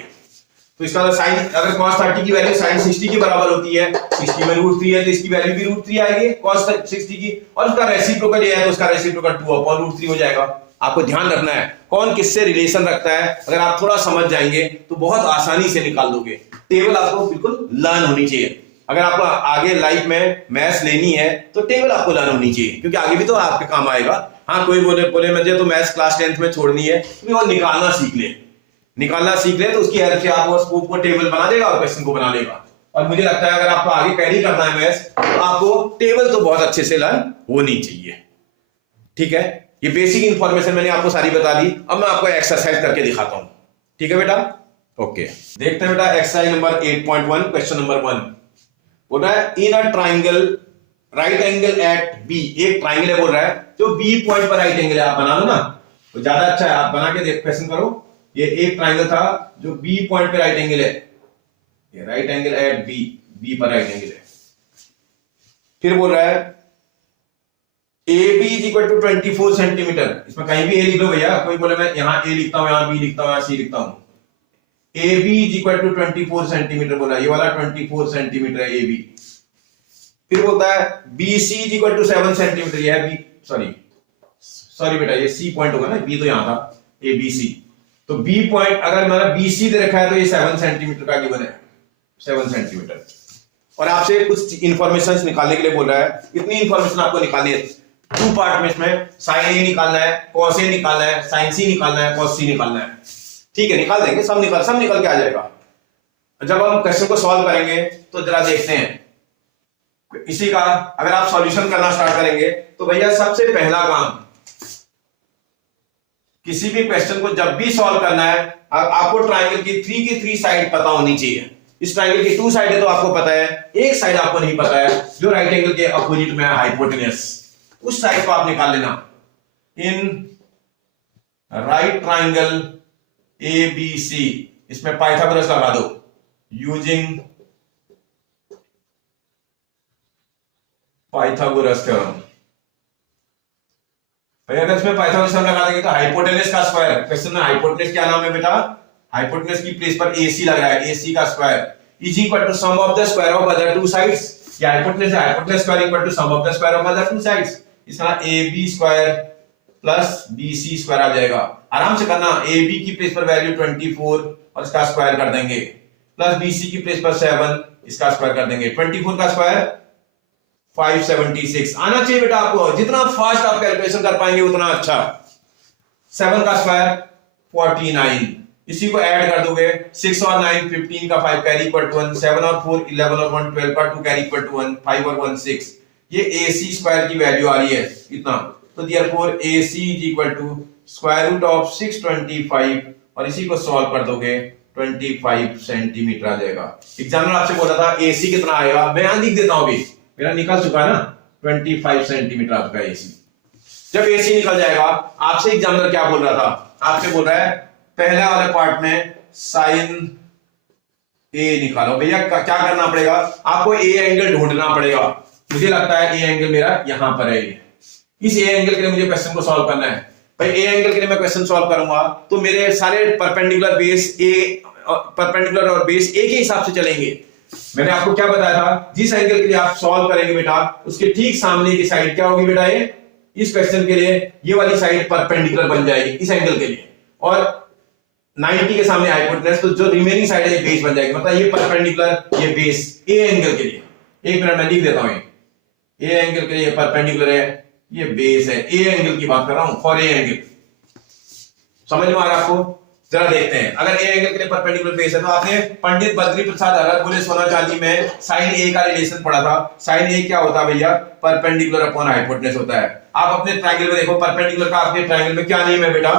तो इसका साइन, अगर cos 30 की वैल्यू sin 60 के बराबर होती है, 60 में √3 है तो इसकी वैल्यू भी √3 आएगी cos 60 की, और उसका रेसिप्रोकल ये है तो उसका रेसिप्रोकल 2/√3 हो जाएगा। आपको ध्यान रखना है कौन किससे रिलेशन रखता है, अगर आप थोड़ा समझ जाएंगे तो बहुत आसानी से निकाल दोगे। टेबल आपको बिल्कुल लर्न होनी चाहिए। अगर आपको आगे लाइफ में मैथ्स लेनी है तो टेबल आपको लर्न होनी चाहिए, क्योंकि आगे भी तो आपके काम आएगा। हाँ, कोई बोले मुझे तो मैथ्स क्लास 10th में छोड़नी है, तो वो निकालना सीख ले तो उसकी हेल्प से आप वो टेबल बना देगा और क्वेश्चन को बना लेगा। और मुझे लगता है अगर आपको आगे कैरी करना है मैथ्स, तो आपको टेबल तो बहुत अच्छे से लर्न होनी चाहिए। ठीक है, ये बेसिक इंफॉर्मेशन मैंने आपको सारी बता दी। अब मैं आपको एक्सरसाइज करके दिखाता हूं। ठीक है बेटा, ओके। देखते हैं बेटा एक्सरसाइज नंबर 8.1, क्वेश्चन नंबर 1 बोल रहा है in a triangle right angle at B. एक ट्राइंगल है बोल रहा है जो बी पॉइंट पर राइट एंगल है। आप बना लो ना तो ज्यादा अच्छा है, आप बना के देख, क्वेश्चन करो। ये एक ट्राइंगल था जो बी पॉइंट पे राइट एंगल है, ये right angle at B, B पर राइट एंगल है। फिर बोल रहा है A B is equal to 24 centimetre. इसमें कहीं भी ए लिख लो भैया, कोई बोले मैं यहां ए लिखता हूं, यहां बी लिखता हूं, यहां सी लिखता हूं। A B is equal to 24 centimetre बोला, ये वाला 24 सेंटीमीटर है ए बी। फिर बोलता है B C is equal to 7 centimetre, ये है बी, सॉरी बेटा ये सी पॉइंट होगा ना, बी तो यहां था, ए बी सी। तो बी पॉइंट अगर मेरा बी सी दे रखा है तो ये 7 सेंटीमीटर का गिवन है, 7 सेंटीमीटर। और आपसे कुछ इंफॉर्मेशन निकालने के लिए बोल रहा है। इतनी इंफॉर्मेशन आपको निकालनी है 2 पार्ट में, इसमें साइन ए निकालना है, कॉस ए निकालना है, साइन सी निकालना है, कॉस सी निकालना है। ठीक है, निकाल देंगे, सब निकल के आ जाएगा। जब हम क्वेश्चन को सॉल्व करेंगे तो जरा देखते हैं इसी का। अगर आप सॉल्यूशन करना स्टार्ट करेंगे तो भैया सबसे पहला काम, किसी भी क्वेश्चन को जब भी सॉल्व करना है, आपको ट्राइंगल की 3 की 3 साइड पता होनी चाहिए। इस ट्राइंगल की 2 साइड है तो आपको पता है, एक साइड आपको नहीं पता है जो राइट एंगल के अपोजिट में है, हाइपोटेनस। उस साइड को आप निकाल लेना। In right triangle A B C, इसमें पाइथागोरस लगा दो यूजिंग पाइथागोरस थ्योरम। अगर इसमें पाइथागोरस थ्योरम लगा देंगे तो हाइपोटेनस का स्क्वायर, क्वेश्चन में हाइपोटेनस क्या नाम है बेटा, हाइपोटेनस की प्लेस पर AC लग रहा है, AC का square is equal to sum of the square of other 2 sides. ये हाइपोटेनस है, hypotenuse square equal to sum of the square of other 2 sides. इसका AB square plus BC square आ जाएगा। आराम से करना, AB की प्लेस पर वैल्यू 24 और इसका स्क्वायर कर देंगे, प्लस BC की प्लेस पर 7 इसका स्क्वायर कर देंगे। 24 का स्क्वायर 576 आना चाहिए बेटा आपको। जितना फास्ट आप कैलकुलेशन कर पाएंगे उतना अच्छा। 7 का स्क्वायर 49, इसी को ऐड कर दोगे, 6 और 9 15 का 5 कैरी इक्वल टू 1, 7 और 4 11 और 1 12 का 2 कैरी इक्वल टू 1, 5 और 1 6। ये AC स्क्वायर की वैल्यू आ रही है इतना, तो therefore AC is equal to square root of 625 और इसी को सॉल्व कर दोगे 25 सेंटीमीटर आ जाएगा। एग्जामिनर आपसे बोला था AC कितना आएगा, मैं यहां लिख देता हूं, अभी मेरा निकल चुका है ना, 25 सेंटीमीटर आपका AC। जब AC निकल जाएगा, आपसे एग्जामिनर क्या बोल रहा था, आपसे बोल रहा है पहले वाले पार्ट में साइन A निकालो। भैया क्या करना पड़ेगा, आपको A एंगल ढूंढना पड़ेगा। मुझे लगता है A एंगल मेरा यहां पर है, इस A एंगल के लिए मुझे क्वेश्चन को सॉल्व करना है। भाई A एंगल के लिए मैं क्वेश्चन सॉल्व करूंगा तो मेरे सारे परपेंडिकुलर बेस परपेंडिकुलर और बेस A के हिसाब से चलेंगे। मैंने आपको क्या बताया था, जिस एंगल के लिए आप सॉल्व करेंगे बेटा, उसके ठीक सामने की साइड क्या होगी बेटा, ये इस क्वेश्चन के लिए ये वाली साइड परपेंडिकुलर बन जाएगी इस एंगल के लिए, और 90 के सामने हाइपोटेनस, तो जो रिमेनिंग साइड है ये बेस बन जाएगी। मतलब ये परपेंडिकुलर, ये बेस A एंगल के लिए। एक मिनट मैं लिख देता हूं, A एंगल के लिए परपेंडिकुलर है, ये बेस है। A एंगल की बात कर रहा हूं, फॉर A एंगल। समझ में आ रहा है आपको? जरा देखते हैं, अगर A एंगल के लिए परपेंडिकुलर बेस है तो आपने पंडित बद्री प्रसाद अगर बोले सोना चांदी में साइन A का रिलेशन पढ़ा था। साइन A क्या होता है भैया, परपेंडिकुलर अपॉन हाइपोटेनस होता है। आप अपने ट्रायंगल में देखो, परपेंडिकुलर का आपके ट्रायंगल में क्या नेम है बेटा,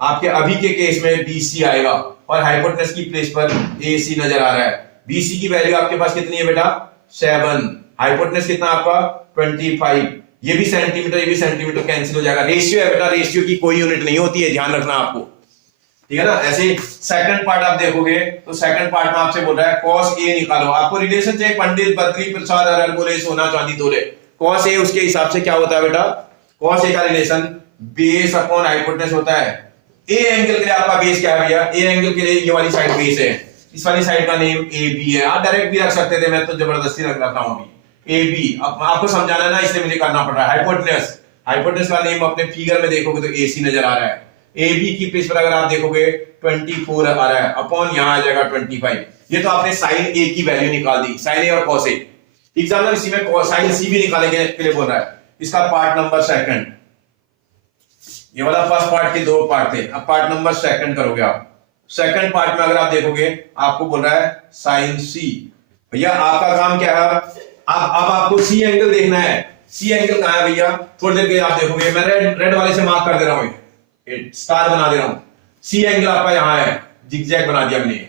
आपके अभी के केस में BC आएगा और हाइपोटेनस की प्लेस पर AC नजर आ रहा है। BC की वैल्यू आपके पास कितनी है बेटा, 7, हाइपोटेनस कितना आपका 25, ये भी सेंटीमीटर, ये भी सेंटीमीटर, कैंसिल हो जाएगा। रेशियो है बेटा, रेशियो की कोई यूनिट नहीं होती है, ध्यान रखना आपको, ठीक है ना। ऐसे सेकंड पार्ट आप देखोगे तो सेकंड पार्ट में आपसे बोल रहा है cos A निकालो। आपको रिलेशन चाहिए पंडित बद्री प्रसाद अरर बोले सोना चांदी तोले। cos A उसके हिसाब से क्या होता है बेटा, cos A का रिलेशन बेस अपॉन हाइपोटेनस होता है। ए एंगल के लिए आपका बेस क्या है भैया, ए एंगल के लिए ये वाली साइड बेस है, इस वाली साइड का नेम ए बी है। आप डायरेक्ट भी रख सकते थे, मैं तो जबरदस्ती रख रहा हूं अभी ए बी, आपको समझाना है ना, इसलिए मुझे करना पड़ रहा है। हाइपोटेनस, हाइपोटेनस का नेम अपने फिगर में देखोगे तो ए सी नजर आ रहा है। ए बी की प्लेस पर अगर आप देखोगे 24 आ रहा है, अपॉन यहां आ जाएगा 25। ये तो आपने साइन ए की वैल्यू निकाल दी, साइन ए और कॉस ए। एग्जाम्पल इसी में साइन सी भी निकालेंगे के लिए बोल रहा है। इसका पार्ट नंबर सेकंड, ये वाला फर्स्ट पार्ट के 2 पार्ट थे, अब पार्ट नंबर सेकंड करोगे आप। सेकंड पार्ट में अगर आप देखोगे आपको बोल रहा है साइन सी। भैया आपका काम क्या है, अब आपको सी एंगल देखना है। सी एंगल कहां है भैया, थोड़ी देर के आप देखोगे, मैं रेड वाले से मार्क कर दे रहा हूं, स्टार बना दे रहा हूं। सी एंगल आपका यहां है, जिगजैग बना दिया हमने।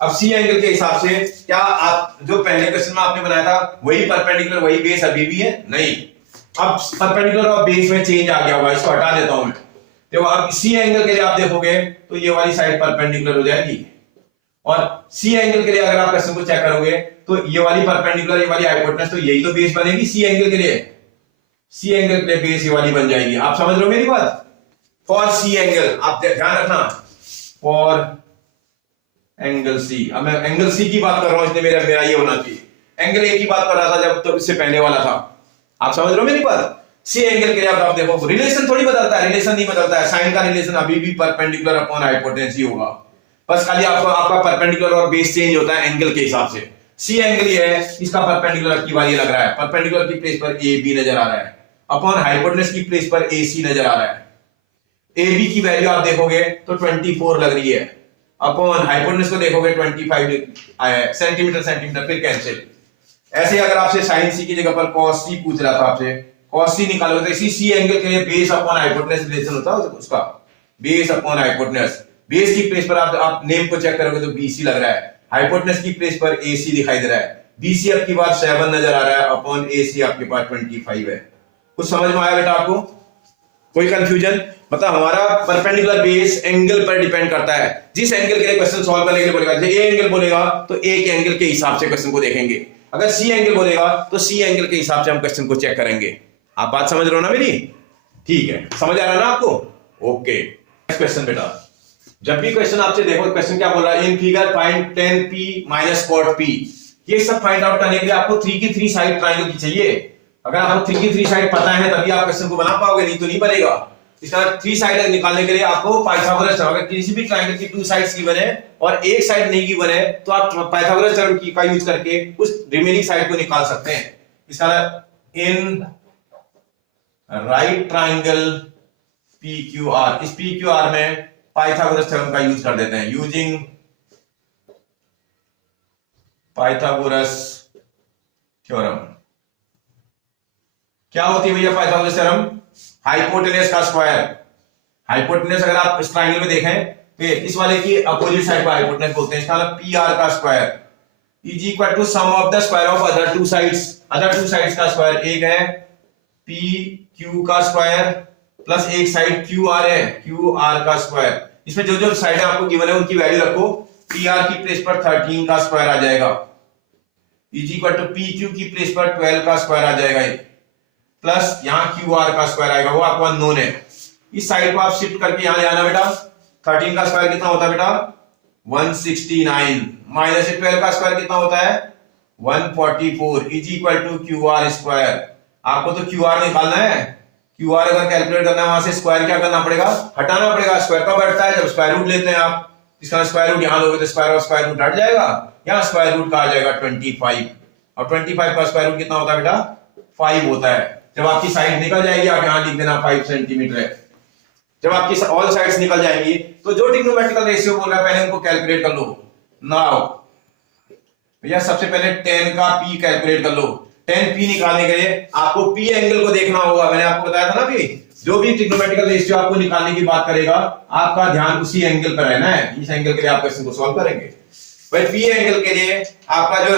अब सी एंगल के हिसाब से क्या आप जो पहले क्वेश्चन में आपने बनाया था वही परपेंडिकुलर वही बेस अभी भी है? नहीं, अब परपेंडिकुलर और बेस में चेंज आ गया होगा, इसको हटा देता हूं मैं। तो अब सी एंगल के लिए आप देखोगे तो ये वाली साइड परपेंडिकुलर हो जाएगी, और सी एंगल के लिए अगर आप क्वेश्चन को चेक करोगे तो ये वाली परपेंडिकुलर, ये वाली हाइपोटेनस, तो यही तो बेस बनेगी सी एंगल के लिए। सी एंगल के लिए बेस ये वाली बन जाएगी। आप समझ रहे हो मेरी बात? फॉर सी एंगल आप ध्यान रखना, फॉर एंगल सी। अब मैं एंगल सी की बात कर रहा हूं, इसलिए मेरा ये होना चाहिए। एंगल ए की बात कर रहा था जब, तो इससे पहले वाला था। आप समझ रहे हो मेरी बात? सी एंगल के लिए आप देखो रिलेशन थोड़ी बदलता है, रिलेशन नहीं बदलता है। साइन का रिलेशन अभी भी परपेंडिकुलर अपॉन हाइपोटेनस ही होगा, बस खाली आपका परपेंडिकुलर और बेस चेंज होता है एंगल के हिसाब से। सी एंगल ये है, इसका परपेंडिकुलर की बार ये लग रहा है, परपेंडिकुलर की प्लेस पर ए बी नजर आ रहा है, अपॉन हाइपोटेनस की प्लेस पर ए सी नजर आ रहा है। ए बी की वैल्यू आप देखोगे तो 24 लग रही है, अपॉन हाइपोटेनस को देखोगे 25 आया है, सेंटीमीटर सेंटीमीटर, फिर कैंसिल। ऐसे अगर आपसे साइन सी की जगह पर कॉस सी पूछ रहा था आपसे, कॉस सी निकालोगे तो इसी सी एंगल के लिए बेस अपॉन हाइपोटेनस रिलेशन होता है उसका, बेस अपॉन हाइपोटेनस। बेस की प्लेस पर आप नेम को चेक करोगे तो बीसी लग रहा है, हाइपोटेनस की प्लेस पर एसी दिखाई दे रहा है। बीसी आपकी बात 7 नजर आ रहा है, अपॉन एसी आपके पास 25 है। कुछ समझ में आया बेटा आपको? कोई कंफ्यूजन? मतलब हमारा परपेंडिकुलर बेस एंगल पर डिपेंड करता है। जिस एंगल के लिए क्वेश्चन सॉल्व करने के लिए बोलेगा, जैसे ए एंगल बोलेगा तो ए के एंगल के हिसाब से क्वेश्चन को देखेंगे, अगर सी एंगल बोलेगा तो सी एंगल के हिसाब से हम क्वेश्चन को चेक करेंगे। आप बात समझ रहे हो ना मेरी? ठीक है, समझ आ रहा है ना आपको? ओके, नेक्स्ट क्वेश्चन बेटा। जब भी क्वेश्चन आपसे देखो, क्वेश्चन क्या बोल रहा है, in figure find tan p minus cot p। ये सब फाइंड आउट करने के लिए आपको 3 की 3 साइड ट्रायंगल की चाहिए। अगर आपको 3 की 3 साइड पता है तभी आप क्वेश्चन को बना पाओगे, नहीं तो नहीं बनेगा। इसका 3 साइड निकालने के लिए आपको पाइथागोरस, अगर किसी भी ट्रायंगल की 2 साइड्स गिवन है और एक साइड नहीं गिवन है तो आप पाइथागोरस थ्योरम का यूज करके उस रिमेनिंग साइड को निकाल सकते हैं। इसका इन राइट ट्रायंगल PQR, इस PQR में पाइथागोरस थ्योरम का यूज कर देते हैं, यूजिंग पाइथागोरस थ्योरम। क्या होती है भैया पाइथागोरस थ्योरम? हाइपोटेनस का स्क्वायर। हाइपोटेनस अगर आप इस ट्रायंगल में देखें तो इस वाले की अपोजिट साइड को हाइपोटेनस बोलते हैं। इसका मतलब PR का square is equal to sum of the square of other two sides. Other two sides का स्क्वायर, एक है PQ का स्क्वायर प्लस एक साइड QR है, QR का स्क्वायर। इसमें जो जो साइड आपको गिवन है उनकी वैल्यू रखो। PR की प्लेस पर 13 का स्क्वायर आ जाएगा, इज इक्वल टू PQ की प्लेस पर 12 का स्क्वायर आ जाएगा, प्लस यहां QR का स्क्वायर आएगा, वो आपको अननोन है। इस साइड को आप शिफ्ट करके यहां ले आना बेटा। 13 का स्क्वायर कितना होता है बेटा? 169, माइनस 12 का स्क्वायर कितना होता है? 144, is equal to QR square. आपको तो QR निकालना है, QR अगर कैलकुलेट करना है वहां से स्क्वायर क्या करना पड़ेगा? हटाना पड़ेगा। स्क्वायर कब हटता है? जब स्क्वायर रूट लेते हैं आप। इसका स्क्वायर रूट यहां लोगे तो स्क्वायर ऑफ स्क्वायर रूट हट जाएगा, यहां स्क्वायर रूट का आ जाएगा 25, और 25 का स्क्वायर रूट कितना होता है बेटा? 5 होता है। जब आपकी साइड निकल जाएगी आप यहां लिख देना 5 सेंटीमीटर है। जब आपकी ऑल साइड्स निकल जाएंगी तो जो ट्रिग्नोमेट्रिकल रेशियो बोल रहा है पहले उनको कैलकुलेट कर लो। नाउ भैया सबसे पहले tan का p कैलकुलेट कर लो। tan p निकालने के लिए आपको p एंगल को देखना होगा। मैंने आपको बताया था ना कि जो भी ट्रिग्नोमेट्रिकल रेशियो आपको निकालने की बात करेगा आपका ध्यान उसी एंगल पर रहना है। इस एंगल के लिए आप क्वेश्चन को सॉल्व करेंगे। भाई p एंगल के लिए आपका जो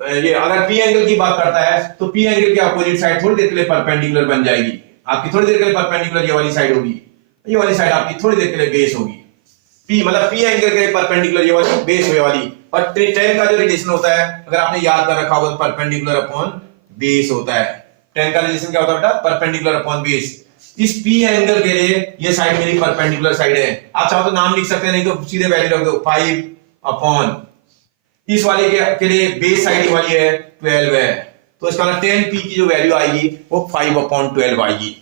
ये अगर पी एंगल की बात करता है तो पी एंगल की अपोजिट साइड थोड़ी देर के लिए परपेंडिकुलर बन जाएगी, आपकी थोड़ी देर के लिए परपेंडिकुलर ये वाली साइड होगी, ये वाली साइड आपकी थोड़ी देर के लिए बेस होगी। पी मतलब पी एंगल के परपेंडिकुलर ये वाली बेस हुए वाली। और टेन का जो रिलेशन होता है अगर आपने याद कर रखा होगा, परपेंडिकुलर अपॉन बेस होता है। टेन का रिलेशन क्या होता है बेटा? Perpendicular upon base. इस पी एंगल के लिए ये साइड मेरी परपेंडिकुलर साइड है। आप चाहो तो नाम लिख सकते हैं, नहीं तो सीधे वैल्यू रख दो 5 अपॉन, इस वाले के लिए बेस साइड वाली है 12 है, तो इसका मतलब 10p की जो वैल्यू आएगी वो 5/12 आएगी।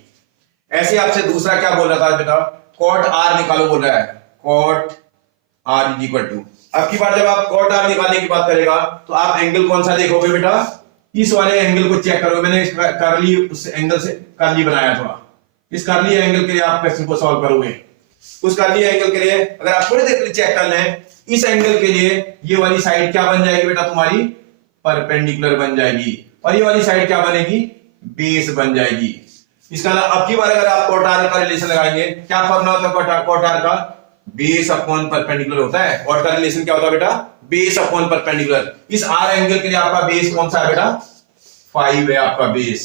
ऐसे आपसे दूसरा क्या बोल रहा था बेटा? कॉट आर निकालो बोल रहा है, cot R is equal to. अब की बार जब आप कॉट आर निकालने की बात करेगा तो आप एंगल कौन सा देखोगे बेटा? इस वाले एंगल को चेक करोगे। मैंने कर्ली उस एंगल से कर्ली बनाया था, इस कर्ली एंगल के लिए आप क्वेश्चन को सॉल्व करोगे। उस कर्ली एंगल के लिए अगर आप थोड़ी देर के लिए चेक कर लें, इस एंगल के लिए ये वाली साइड क्या बन जाएगी बेटा? तुम्हारी परपेंडिकुलर बन जाएगी, और ये वाली साइड क्या बनेगी? बेस बन जाएगी। इसका अब की बार अगर आप कॉट आर का रिलेशन लगाएंगे, क्या फॉर्मूला होता है कॉट आर का? बेस अपॉन परपेंडिकुलर होता है। कॉट का रिलेशन क्या होता है बेटा? Base upon perpendicular. इस आर एंगल के लिए आपका बेस कौन सा है बेटा? 5 है आपका बेस,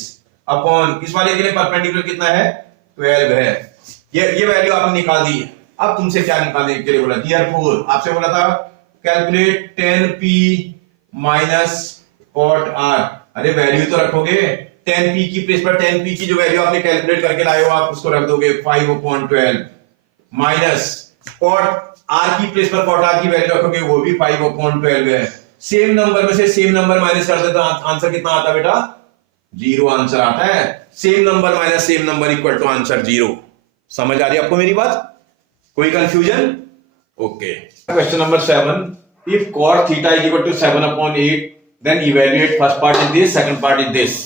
अपॉन इस वाले के लिए परपेंडिकुलर कितना है? 12 है। ये वैल्यू आपने निकाल दी। अब तुमसे क्या निकालने के लिए बोला? देयरफॉर आपसे बोला था calculate 10p minus cot R. अरे वैल्यू तो रखोगे, 10p की प्लेस पर 10p की जो वैल्यू आपने कैलकुलेट करके लाए हो आप उसको रख दोगे 5/12 माइनस कॉट आर की प्लेस पर कॉट आर की वैल्यू रखोगे वो भी 5/12 है। सेम नंबर में से सेम नंबर माइनस कर दे तो आंसर कितना आता है बेटा? 0 आंसर आता है। Same number minus same number equal to answer 0। समझ आ रही है आपको मेरी बात? कोई confusion? Okay. Question number 7, if cot theta is equal to 7/8 then evaluate first part is this, second part is this.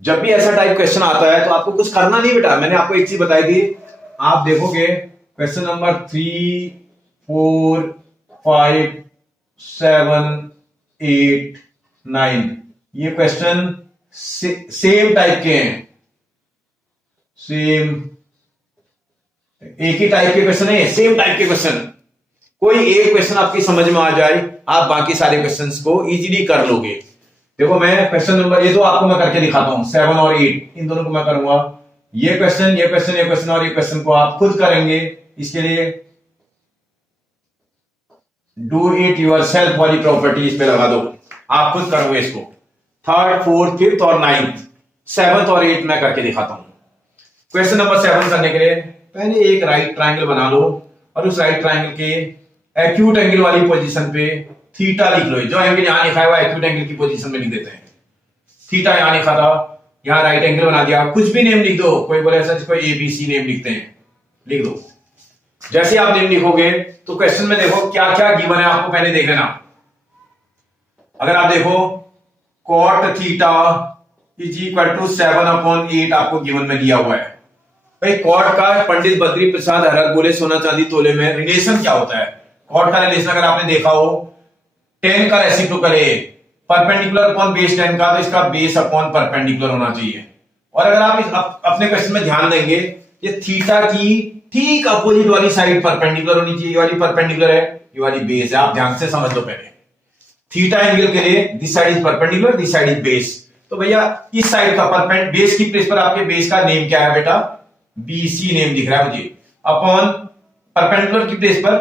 जब भी ऐसा टाइप क्वेश्चन आता है तो आपको कुछ करना नहीं बेटा। मैंने आपको एक चीज बताई थी, आप देखोगे क्वेश्चन नंबर 3, 4, 5, 7, 8, 9 ये क्वेश्चन सेम टाइप के हैं, सेम एक ही टाइप के क्वेश्चन है, सेम टाइप के क्वेश्चन। कोई एक क्वेश्चन आपकी समझ में आ जाए, आप बाकी सारे क्वेश्चंस को इजीली कर लोगे। देखो मैं क्वेश्चन नंबर ये दो आपको मैं करके दिखाता हूं, 7 और 8 इन दोनों को मैं करूंगा। ये क्वेश्चन ये क्वेश्चन ये क्वेश्चन और ये क्वेश्चन को आप खुद करेंगे। इसके लिए डू इट योरसेल्फ वाली प्रॉपर्टी इस पे लगा दो, आप खुद करोगे इसको। 3rd, 4th, 5th और 9th, 7th और 8th मैं करके दिखाता हूं। क्वेश्चन नंबर 7 करने के लिए पहले एक राइट ट्राइंगल बना लो और उस राइट ट्राइंगल के एक्यूट एंगल वाली पोजीशन पे थीटा लिख लो। जो एंगल यहां लिखा है वो एक्यूट एंगल की पोजीशन में लिख देते हैं। थीटा यहां लिखा था, यहां राइट एंगल बना दिया। कुछ भी नेम लिख दो, कोई बोले ऐसा कोई ABC नेम लिखते हैं, लिख दो। जैसे आप नेम लिखोगे तो क्वेश्चन में देखो क्या क्या गिवन है, आपको पहले देख लेना। अगर आप देखो cot theta is equal to 7/8 आपको गिवन में दिया हुआ है। भाई कॉट का पंडित बद्री प्रसाद हरक बोले सोना चांदी तोले में रिलेशन क्या होता है? कॉट का रिलेशन अगर आपने देखा हो 10 का रेसिप्रोकल है परपेंडिकुलर अपॉन बेस 10 का, तो इसका बेस अपॉन परपेंडिकुलर होना चाहिए। और अगर आप अपने क्वेश्चन में ध्यान देंगे ये थीटा की ठीक अपोजिट वाली साइड परपेंडिकुलर होनी चाहिए। ये वाली परपेंडिकुलर है, ये वाली बेस है। आप ध्यान से समझ लो पहले। थीटा एंगल के लिए this side is perpendicular, this side is base. तो भैया इस साइड का बेस की प्लेस पर आपके बेस का नेम क्या है बेटा? BC नेम दिख रहा है मुझे, अपॉन परपेंडिकुलर की प्लेस पर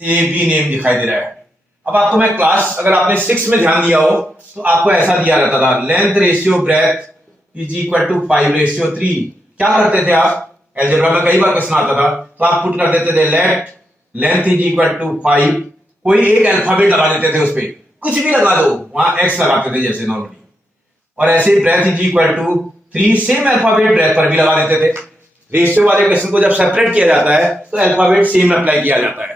AB नेम दिखाई दे रहा है। अब आपको मैं क्लास अगर आपने 6 में ध्यान दिया हो तो आपको ऐसा दिया रहता था, length ratio breadth is equal to 5/3। क्या करते थे आप? अलजेब्रा में कई बार क्वेश्चन आता था तो आप पुट कर देते थे let length is equal to 5, कोई एक अल्फाबेट लगा देते थे, उस पर कुछ भी लगा दो, वहां X लगाते थे जैसे नॉर्मली। और ऐसे breadth is equal to 3, same alphabet breadth पर भी लगा देते थे। रेशियो वाले क्वेश्चन को जब सेपरेट किया जाता है तो अल्फाबेट सेम अप्लाई किया जाता है।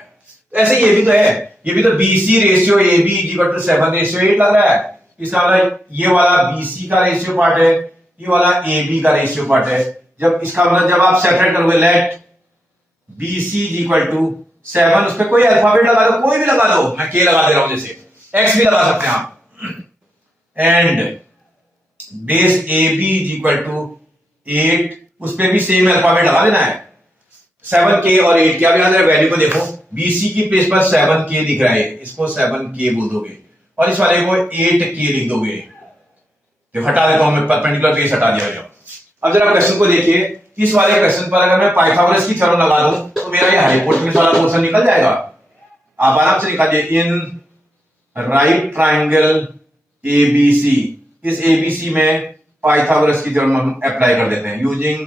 तो ऐसे ये भी तो है, ये भी तो BC ratio AB is equal to 7/8 लग रहा है। इस वाला ये वाला BC का रेशियो पार्ट है, ये वाला AB का रेशियो पार्ट है। जब इसका मतलब जब आप सेपरेट करोगे let BC is equal to 7, उस पर कोई अल्फाबेट लगा दो, कोई भी लगा दो, मैं K लगा दे रहा हूं, जैसे X भी लगा सकते हैं आप। And base AB is equal to 8, उस पे भी सेम अल्फाबेट लगा देना है। 7K और 8K। अब याद है वैल्यू को देखो, BC की प्लेस पर 7K दिख रहा है, इसको 7K बोल दोगे। और इस वाले को 8k लिख दोगे। तो हटा देता हूं मैं, परपेंडिकुलर बेस हटा दिया गया। अब जरा क्वेश्चन को देखिए, इस वाले क्वेश्चन पर अगर मैं पाइथागोरस की थ्योरम लगा दूं तो मेरा ये हाइपोटेन्यूज वाला पोर्शन निकल जाएगा। आप आराम से निकालिए, इन राइट ट्राइंगल एबीसी, इस एबीसी में पाइथागोरस की थ्योरम हम अप्लाई कर देते हैं यूजिंग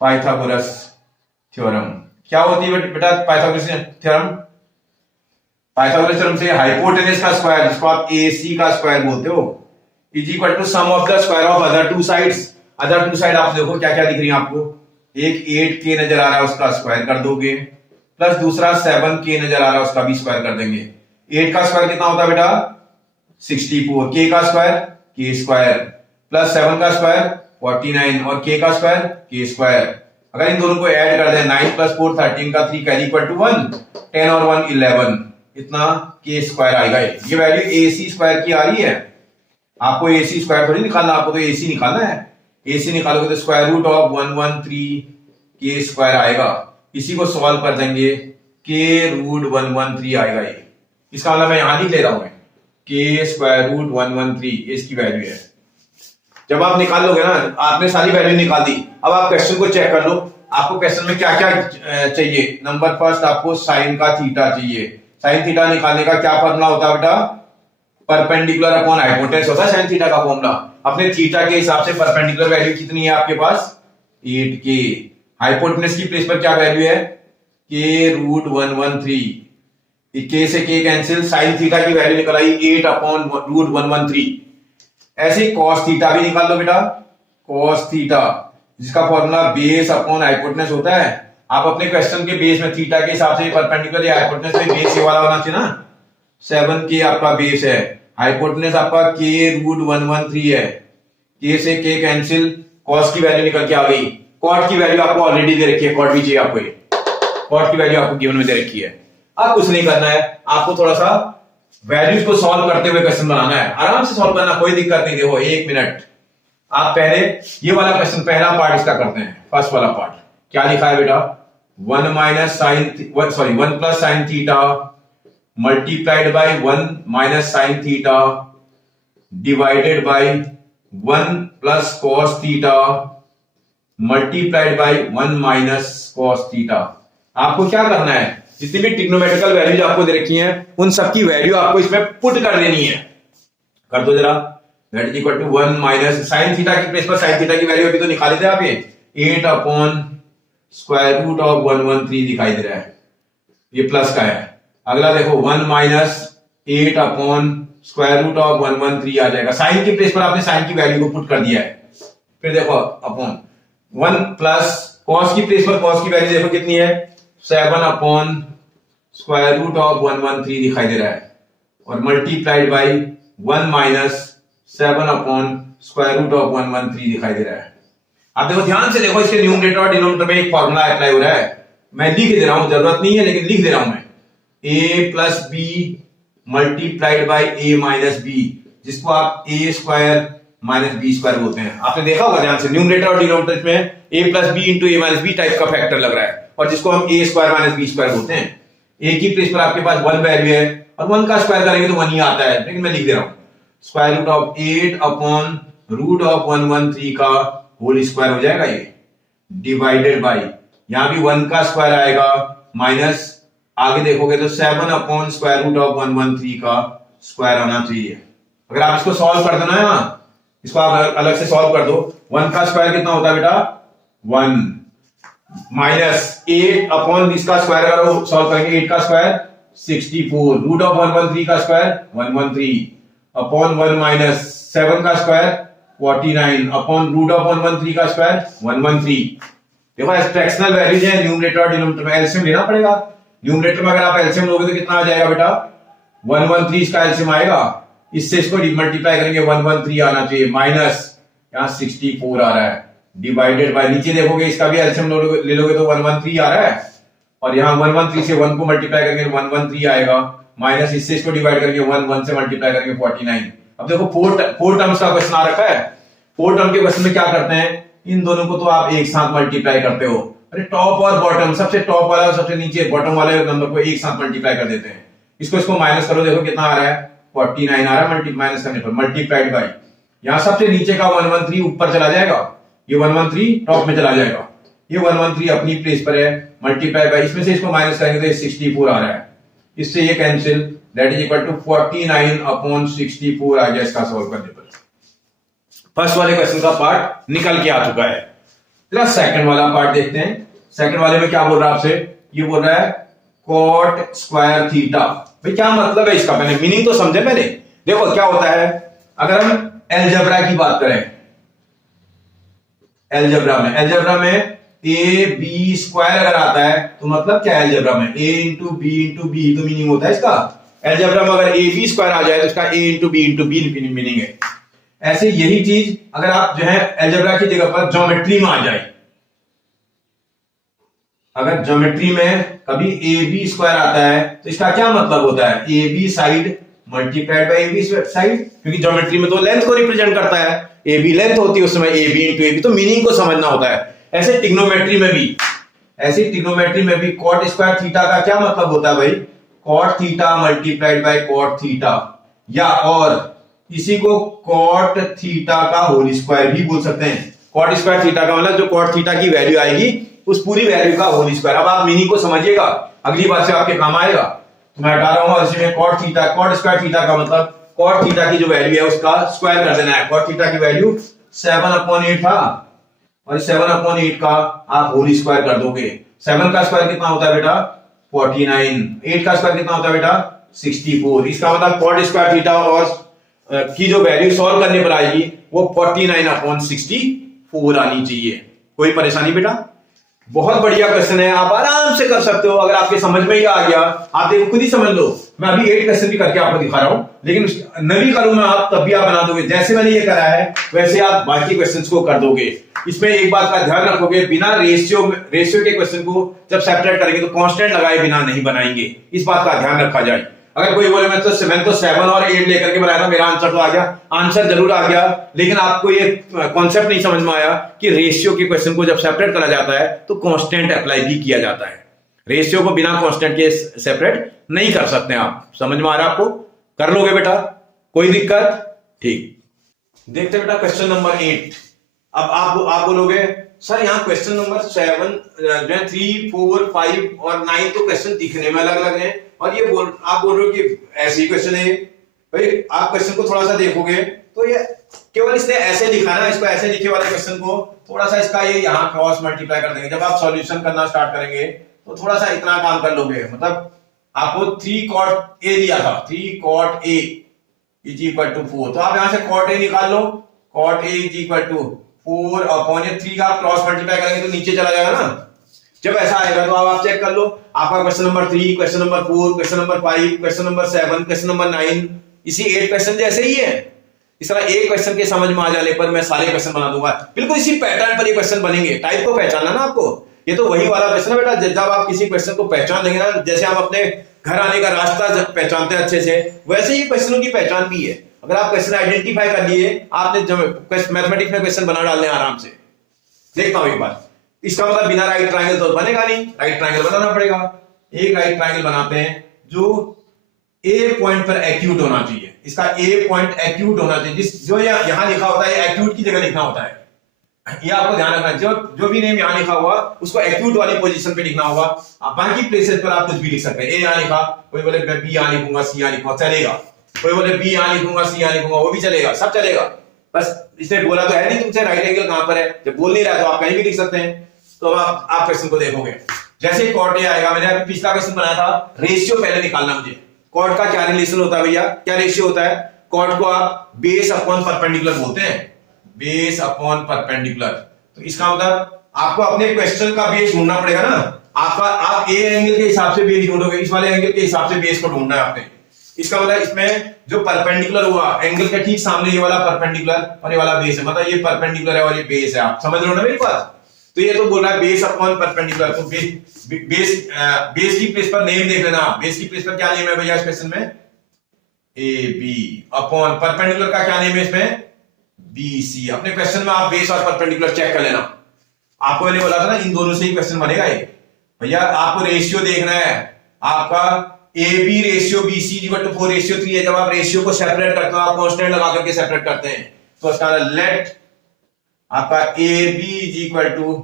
पाइथागोरस थ्योरम। क्या होती है बेटा पाइथागोरस थ्योरम? पाइथागोरस थ्योरम से हाइपोटेनस का स्क्वायर, जिसको आप AC का स्क्वायर बोलते हो, is equal to sum of the square of other two sides. Other two side आप देखो क्या क्या दिख रही है आपको, एक 8k नजर आ रहा है, उसका स्क्वायर कर दोगे, प्लस दूसरा 7k नजर आ रहा है, उसका भी स्क्वायर कर देंगे। 8 का स्क्वायर कितना होता है बेटा? 64, k का स्क्वायर k स्क्वायर, प्लस 7 का स्क्वायर 49 और k का स्क्वायर k स्क्वायर। अगर इन दोनों को ऐड कर दें, 9 प्लस 4 13 का 3 कैरी इक्वल टू 1, 10 और 1 11, इतना k स्क्वायर आएगा। ये वैल्यू AC स्क्वायर की आ रही है। आपको AC स्क्वायर थोड़ी निकालना, आपको तो AC निकालना है। AC निकालोगे तो square root of 113 k square आएगा। इसी को सॉल्व कर देंगे, k रूट 113 आएगा। ये इसका मतलब मैं यहां लिख ले रहा हूं, k स्क्वायर रूट 113 इसकी वैल्यू है। जब आप निकाल लोगे ना, आपने सारी वैल्यू निकाल दी, अब आप क्वेश्चन को चेक कर लो, आपको क्वेश्चन में क्या क्या चाहिए। नंबर फर्स्ट आपको साइन का थीटा चाहिए। साइन थीटा निकालने का क्या फॉर्मूला होता है बेटा? परपेंडिकुलर अपॉन हाइपोटेनस होता है साइन थीटा का फॉर्मूला। अपने थीटा के हिसाब से परपेंडिकुलर वैल्यू कितनी है आपके पास? 8k। हाइपोटेनस की प्लेस पर क्या वैल्यू है? k root 113। k से k कैंसिल, साइन थीटा की वैल्यू निकल आई 8 अपॉन रूट 113। ऐसे कॉस थीटा भी निकाल लो बेटा, कॉस थीटा, जिसका फॉर्मूला बेस अपॉन हाइपोटेनस होता है। आप अपने क्वेश्चन के बेस में थीटा के हिसाब से परपेंडिकुलर या हाइपोटेनस में बेस ये वाला होना चाहिए ना। 7k आपका बेस है, हाइपोटेनस आपका k रूट 113 है, k से k कैंसिल, कॉस की वैल्यू निकल के आ गई। कॉट की वैल्यू आपको ऑलरेडी दे रखी है, कॉट भी चाहिए आपको, कॉट की वैल्यू आपको गिवन में दे रखी है। अब कुछ नहीं करना है, आपको थोड़ा सा वैल्यूज को सॉल्व करते हुए क्वेश्चन बनाना है। आराम से सॉल्व करना, कोई दिक्कत नहीं। देखो 1 मिनट, आप पहले ये वाला क्वेश्चन पहला पार्ट इसका करते हैं। फर्स्ट वाला पार्ट क्या लिखा है बेटा? 1 plus sine theta multiplied by 1 minus sine theta divided by 1 plus cos theta multiplied by 1 minus cos theta. आपको क्या करना है, जितनी भी ट्रिग्नोमेट्रिकल वैल्यूज आपको दे रखी हैं उन सबकी वैल्यू आपको इसमें पुट कर देनी है। कर दो जरा। That is equal to 1 minus sine theta की प्लेस पर साइन थीटा की वैल्यू अभी तो निकाले थे आप, ये 8 अपॉन स्क्वायर रूट ऑफ 113 दिखाई दे रहा है, ये प्लस का है। अगला देखो 1 minus 8 upon square root of 113 आ जाएगा। साइन की प्लेस पर आपने साइन की वैल्यू को पुट कर दिया है। फिर देखो अपॉन 1 प्लस कॉस की प्लेस पर कॉस की वैल्यू देखो कितनी है? 7 अपॉन स्क्वायर रूट ऑफ 113 दिखाई दे रहा है, और multiplied by 1 minus 7 upon square root of 113 दिखाई दे रहा है। आप देखो ध्यान से देखो, इसके न्यूमरेटर और डिनोमिनेटर में एक फॉर्मूला अप्लाई हो रहा है। मैं लिख दे रहा हूं, जरूरत नहीं है लेकिन लिख दे रहा हूं मैं। a plus B multiplied by a minus B, जिसको आप a square minus B square बोलते हैं। आपने देखा होगा ध्यान से, न्यूमरेटर और डिनोमिनेटर में a plus B into a minus B type का फैक्टर लग रहा है, और जिसको हम a square minus B square बोलते हैं। a की प्लेस पर आपके पास 1 वैल्यू है, और 1 का स्क्वायर करेंगे तो 1 ही आता है, लेकिन मैं लिख दे रहा हूं square root of 8 upon root of 113 का होल स्क्वायर हो जाएगा, ये डिवाइडेड बाई, यहां भी 1 का स्क्वायर आएगा, माइनस आगे देखोगे तो 7 अपॉन स्क्वायर रूट ऑफ 113 का स्क्वायर आना चाहिए। अगर आप इसको सॉल्व कर दो ना, इसको आप अलग से सॉल्व कर दो, 1 का स्क्वायर कितना होता है बेटा? 1 माइनस 8 अपॉन इसका स्क्वायर करो, सॉल्व करेंगे 8 का स्क्वायर 64, रूट ऑफ 113 का स्क्वायर 113 अपॉन 1 माइनस 7 का स्क्वायर 49 अपॉन रूट ऑफ 113 का स्क्वायर 113। देखो फ्रैक्शनल वैल्यूज है, न्यूमरेटर और डिनोमिनेटर में एलसीएम लेना पड़ेगा। न्यूमरेटर में अगर आप एलसीएम लोगे तो कितना आ जाएगा बेटा? 113 इसका एलसीएम आएगा, इससे इसको मल्टीप्लाई करेंगे 113 आना चाहिए, माइनस यहां 64 आ रहा है, डिवाइडेड बाय, नीचे देखोगे इसका भी एलसीएम ले लोगे तो 113 आ रहा है, और यहां 113 से 1 को मल्टीप्लाई करेंगे 113 आएगा, माइनस इससे इसको डिवाइड करके 1 से मल्टीप्लाई करेंगे 49। अब देखो फोर टर्म्स का क्वेश्चन आ रखा है। 4 टर्म के क्वेश्चन में क्या करते हैं, इन दोनों को तो आप एक साथ मल्टीप्लाई करते हो, अरे टॉप और बॉटम, सबसे टॉप वाला और सबसे नीचे बॉटम वाले नंबर को एक साथ मल्टीप्लाई कर देते हैं। इसको माइनस करो, देखो कितना आ रहा है, 49 आ रहा है माइनस करने पर, मल्टीप्लाइड बाई यहां सबसे नीचे का 113 ऊपर चला जाएगा, ये 113 टॉप में चला जाएगा, ये 113 अपनी प्लेस पर है, मल्टीप्लाई बाई इसमें से इसको माइनस करेंगे तो 64 आ रहा है, इससे ये cancel, that is equal to 49 upon 64 आ गया इसका सॉल्व करने पर। फर्स्ट वाले क्वेश्चन का पार्ट निकल के आ चुका है। जरा सेकंड वाला पार्ट देखते हैं। सेकंड वाले में क्या बोल रहा है आपसे, ये बोल रहा है कॉट स्क्वायर थीटा। भाई क्या मतलब है इसका, मैंने मीनिंग तो समझे पहले। देखो क्या होता है, अगर हम एलजेब्रा की बात करें, एलजेब्रा में ए बी स्क्वायर अगर आता है तो मतलब क्या है एलजेब्रा में, ए इंटू बी तो मीनिंग होता है इसका। एलजेब्रा में अगर ए बी स्क्वायर आ जाए तो इसका ए इंटू बी मीनिंग है। ऐसे यही चीज अगर आप जो है एलजेब्रा की जगह पर ज्योमेट्री में आ जाए, अगर ज्योमेट्री में कभी ए बी स्क्वायर आता है तो इसका क्या मतलब होता है, A B side multiplied by A B side, क्योंकि ज्योमेट्री में तो लेंथ को रिप्रेजेंट करता है, ए बी लेंथ होती है उस समय, A B into A B, तो मीनिंग को समझना होता है। ऐसे टिग्नोमेट्री में भी कॉट स्क्वायर थीटा का क्या मतलब होता है भाई, cot theta multiplied by cot theta, या और इसी को कॉट थीटा का होल स्क्वायर भी बोल सकते हैं। कॉट स्क्वायर थीटा का मतलब जो कॉट थीटा की वैल्यू आएगी उस पूरी वैल्यू का होल स्क्वायर। अब आप मीनिंग को समझिएगा, अगली बार से आपके काम आएगा। तो मैं हटा रहा हूं इसमें कॉट स्क्वायर थीटा का मतलब कॉट थीटा की जो वैल्यू है उसका स्क्वायर कर देना है। कॉट थीटा की वैल्यू 7/8 था और 7/8 का आप होल स्क्वायर कर दोगे। 7 का स्क्वायर कितना होता है बेटा 49, 8 का स्क्वायर कितना होता है बेटा 64। इसका मतलब कॉट स्क्वायर थीटा और की जो वैल्यू सॉल्व करने पर आएगी वो 49/64 आनी चाहिए। कोई परेशानी बेटा, बहुत बढ़िया क्वेश्चन है, आप आराम से कर सकते हो। अगर आपके समझ में ही आ गया, आप देखो खुद ही समझ लो। मैं अभी 8 क्वेश्चन भी करके आपको दिखा रहा हूं, लेकिन नहीं करूंगा आप तब भी आप बना दोगे। जैसे मैंने ये करा है वैसे आप बाकी क्वेश्चंस को कर दोगे। इसमें एक बात का ध्यान रखोगे, बिना रेशियो के क्वेश्चन को जब सेपरेट करेंगे तो कांस्टेंट लगाए बिना नहीं बनाएंगे, इस बात का ध्यान रखा जाए। अगर कोई बोले मैं तो 7 और 8 लेकर के बनाया था, मेरा आंसर तो आ गया, आंसर जरूर आ गया, लेकिन आपको ये कॉन्सेप्ट नहीं समझ में आया कि रेशियो के क्वेश्चन को जब सेपरेट करा जाता है तो कांस्टेंट अप्लाई भी किया जाता है। रेशियो को बिना कांस्टेंट के सेपरेट नहीं कर सकते आप। समझ में आ रहा है आपको, कर लोगे बेटा, कोई दिक्कत? ठीक, देखते बेटा क्वेश्चन नंबर 8। अब आप बोलोगे सर यहाँ क्वेश्चन नंबर 7 जो है 3, 4, 5 और 9 तो क्वेश्चन दिखने में अलग अलग हैं, और ये आप बोल रहे हो कि ऐसे ही क्वेश्चन है। भाई आप क्वेश्चन को थोड़ा सा देखोगे तो ये केवल इसने ऐसे लिखा ना, इसको ऐसे लिखे वाले क्वेश्चन को थोड़ा सा इसका ये यहाँ क्रॉस मल्टीप्लाई कर देंगे। जब आप सॉल्यूशन करना स्टार्ट करेंगे तो थोड़ा सा इतना काम कर लोगे। मतलब आपको 3 cot A दिया था, 3 cot A is equal to 4, तो आप यहां से cot A निकाल लो। cot A is equal to 4 upon 3 का क्रॉस मल्टीप्लाई करेंगे तो नीचे चला जाएगा ना। जब ऐसा आएगा तो आप चेक कर लो, आपका question number 3, question number 4, question number 5, question number 7, question number 9, इसी 8 क्वेश्चन जैसे ही है। इस तरह एक क्वेश्चन के समझ में आ जाने पर मैं सारे क्वेश्चन बना दूंगा, बिल्कुल इसी पैटर्न पर ये क्वेश्चन बनेंगे। टाइप को पहचानना ना आपको, ये तो वही वाला क्वेश्चन है बेटा। जब आप किसी क्वेश्चन को पहचान लेंगे ना, जैसे हम अपने घर आने का रास्ता पहचानते हैं अच्छे से, वैसे ही क्वेश्चनों की पहचान भी है। अगर आप क्वेश्चन आइडेंटिफाई कर लिए, आपने मैथमेटिक्स में क्वेश्चन बना डालने आराम से। देखता हूं एक बार, इसका मतलब बिना राइट ट्रायंगल तो बनेगा नहीं, राइट ट्रायंगल बनाना पड़ेगा। एक राइट ट्रायंगल बनाते हैं जो ए पॉइंट पर एक्यूट होना चाहिए। इसका ए पॉइंट एक्यूट होना चाहिए, जो यहां लिखा होता है एक्यूट की जगह लिखना होता है। ये आपको ध्यान रखना है, जो भी नेम यहां लिखा हुआ उसको एक्यूट वाली पोजीशन पे लिखना होगा। बाकी प्लेसेस पर आप कुछ भी लिख सकते हैं। ए यहां लिखा, कोई बोले मैं बी यहां लिखूंगा, सी यहां लिखूंगा, चलेगा। कोई बोले बी यहां लिखूंगा, सी यहां लिखूंगा, वो भी चलेगा, सब चलेगा। बस इसने बोला तो है नहीं तुमसे राइट एंगल कहां पर है, जब बोल नहीं रहा तो आप कहीं भी लिख सकते हैं। तो अब आप क्वेश्चन को देखोगे, जैसे कॉट ए आएगा, मैंने अभी पिछला क्वेश्चन बनाया था, रेशियो पहले निकालना मुझे। कॉट का क्या रिलेशन होता है भैया, क्या रेशियो होता है? कॉट को आप बेस अपॉन परपेंडिकुलर बोलते हैं, बेस अपॉन परपेंडिकुलर। तो इसका मतलब आपको अपने क्वेश्चन का बेस ढूंढना पड़ेगा ना। आप ए एंगल के हिसाब से बेस ढूंढोगे, इस वाले एंगल के हिसाब से बेस को ढूंढना है आपने। इसका मतलब इसमें जो परपेंडिकुलर हुआ एंगल के ठीक सामने ये वाला परपेंडिकुलर और ये वाला बेस है, मतलब ये परपेंडिकुलर है और ये बेस है। आप समझ रहे हो ना मेरी बात? तो ये तो बोल रहा है बेस अपॉन परपेंडिकुलर, तो बेस की प्लेस पर नेम देख लेना। बेस की प्लेस पर क्या नेम है भैया इस क्वेश्चन में? ए बी अपॉन परपेंडिकुलर का क्या नेम है इसमें? B C. अपने क्वेश्चन में आप बेस और परपेंडिकुलर चेक कर लेना। आपको मैंने बोला था ना इन दोनों से ही क्वेश्चन बनेगा ये। भैया आपको रेशियो देखना है, आपका A B ratio B C equal to 4:3 है। जब आप रेशियो को सेपरेट करते हो, आप कांस्टेंट लगा करके सेपरेट करते हैं, तो इसका लेट आपका ए बी इक्वल टू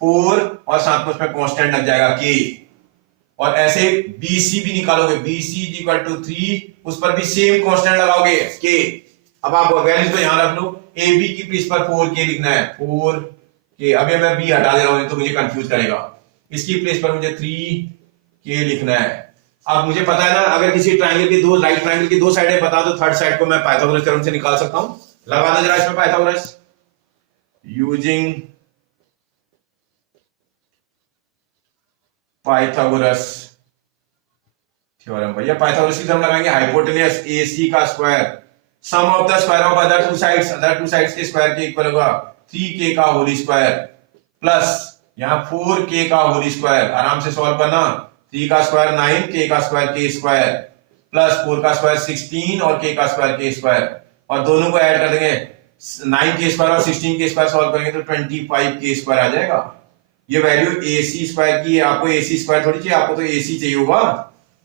4 और साथ में उसमें कांस्टेंट लग जाएगा के। और ऐसे बी सी भी निकालोगे, बी सी इक्वल टू 3, उस पर भी सेम कांस्टेंट लगाओगे के। अब आप वैल्यूज को यहां रख लो, ए बी की प्लेस पर 4 के लिखना है, 4 के। अभी मैं बी हटा दे रहा हूं तो मुझे कंफ्यूज करेगा। इसकी प्लेस पर मुझे 3 के लिखना है। अब मुझे पता है ना, अगर किसी ट्रायंगल की दो राइट ट्रायंगल की दो साइडें बता दो, थर्ड साइड को मैं पाइथागोरस थ्योरम से निकाल सकता हूं। लगा दो जरा इसमें पाइथागोरस यूजिंग पाइथागोरस थ्योरम। भैया पाइथागोरस की थ्योरम लगाएंगे, हाइपोटेन्यूस AC का square sum of the square of other two sides के स्क्वायर के इक्वल होगा 3k का होल स्क्वायर प्लस यहां 4k का होल स्क्वायर। आराम से सॉल्व करना, 3 का स्क्वायर 9, k का स्क्वायर k स्क्वायर प्लस 4 का स्क्वायर 16 और k का स्क्वायर k स्क्वायर, और दोनों को ऐड कर देंगे, 9k स्क्वायर और 16k स्क्वायर सॉल्व करेंगे तो 25k स्क्वायर आ जाएगा। ये वैल्यू AC स्क्वायर की है, आपको AC स्क्वायर थोड़ी चाहिए, आपको तो AC चाहिए होगा।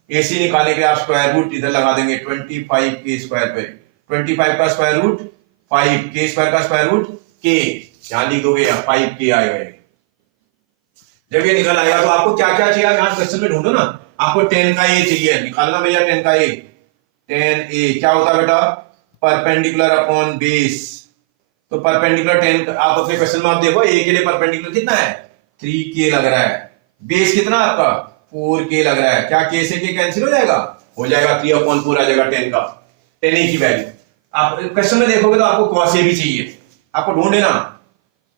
AC निकालने के लिए आप स्क्वायर रूट इधर लगा देंगे 25k स्क्वायर पे, 25 का स्क्वायर रूट 5, k स्क्वायर का स्क्वायर रूट k, यहां लिख दोगे, यहाँ 5k आएगा। जब ये निकल आएगा तो आपको क्या क्या चाहिए यहां क्वेश्चन में ढूंढो ना। आपको 10 का a चाहिए, निकालना भैया 10 का a। 10a क्या होता है बेटा, परपेंडिकुलर अपॉन बेस। तो परपेंडिकुलर 10 आप अपने क्वेश्चन में आप देखो, a के लिए परपेंडिकुलर कितना है, 3k लग रहा है। बेस कितना आपका 4k लग रहा है। क्या k से k कैंसिल हो जाएगा, हो जाएगा 3/4 आ जाएगा 10 का, 10a की वैल्यू। आप क्वेश्चन में देखोगे तो आपको cos a भी चाहिए, आपको ढूंढ लेना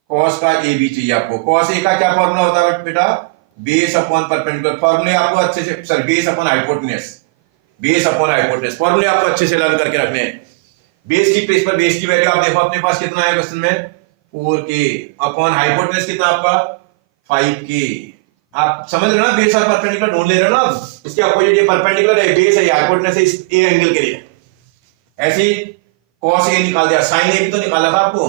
cos का a भी चाहिए आपको। cos a का क्या फॉर्मूला होता है बेटा, बेस अपॉन परपेंडिकुलर। फॉर्मूले आपको अच्छे से, sir base upon hypotenuse, base upon hypotenuse फॉर्मूले आपको अच्छे से लर्न करके रखने हैं। बेस की प्लेस पर बेस की वैल्यू आप देखो अपने पास कितना है क्वेश्चन में, 4k अपॉन हाइपोटेन्यूस कितना आपका 5k। आप समझ रहे हो ना, बेस और परपेंडिकुलर ढूंढ ले रहे हो ना। इसके अपोजिट ये परपेंडिकुलर है, बेस है, हाइपोटेन्यूस है इस a एंगल के लिए। ऐसे ही cos a निकाल दिया, sin a भी तो निकाला था आपको,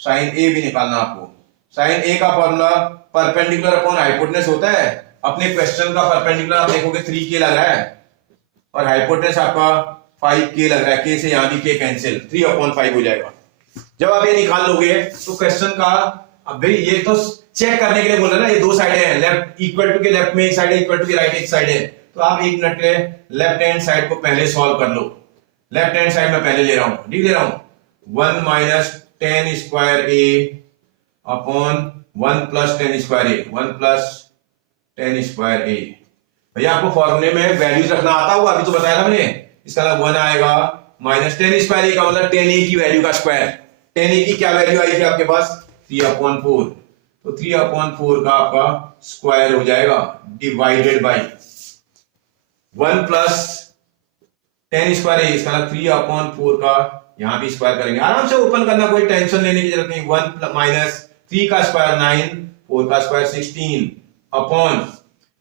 sin a भी निकालना आपको। sin a का फॉर्मूला परपेंडिकुलर अपॉन हाइपोटेन्यूस होता है। अपने क्वेश्चन का परपेंडिकुलर आप देखोगे 3k लग रहा है और हाइपोटेन्यूस आपका 5k लग रहा है, k से यहां भी k कैंसिल, 3/5 हो जाएगा। जब आप ये निकाल लोगे तो क्वेश्चन का, अब भाई ये तो चेक करने के लिए बोल रहे ना, ये दो साइडें हैं, लेफ्ट इक्वल टू के लेफ्ट में एक साइड है, इक्वल टू के राइट एक साइड है। तो आप 1 मिनट के लेफ्ट हैंड साइड को पहले सॉल्व कर लो। लेफ्ट हैंड साइड में पहले ले रहा हूं, लिख दे रहा हूं 1 minus 10 square a upon 1 plus 10 square a, 1 plus 10 square a। भैया आपको फॉर्मूले में वैल्यूज रखना आता होगा, अभी तो बताया था मैंने। इसका मतलब 1 आएगा माइनस 10 स्क्वायर a का मतलब 10a की वैल्यू का स्क्वायर। 10a की क्या वैल्यू आई थी आपके पास, 3/4। तो 3/4 का आपका स्क्वायर हो जाएगा डिवाइडेड बाई 1 प्लस 10 स्क्वायर है, इसका 3/4 का यहां भी स्क्वायर करेंगे। आराम से ओपन करना, कोई टेंशन लेने की जरूरत नहीं। 1 माइनस 3 का स्क्वायर 9, 4 का स्क्वायर 16 अपॉन,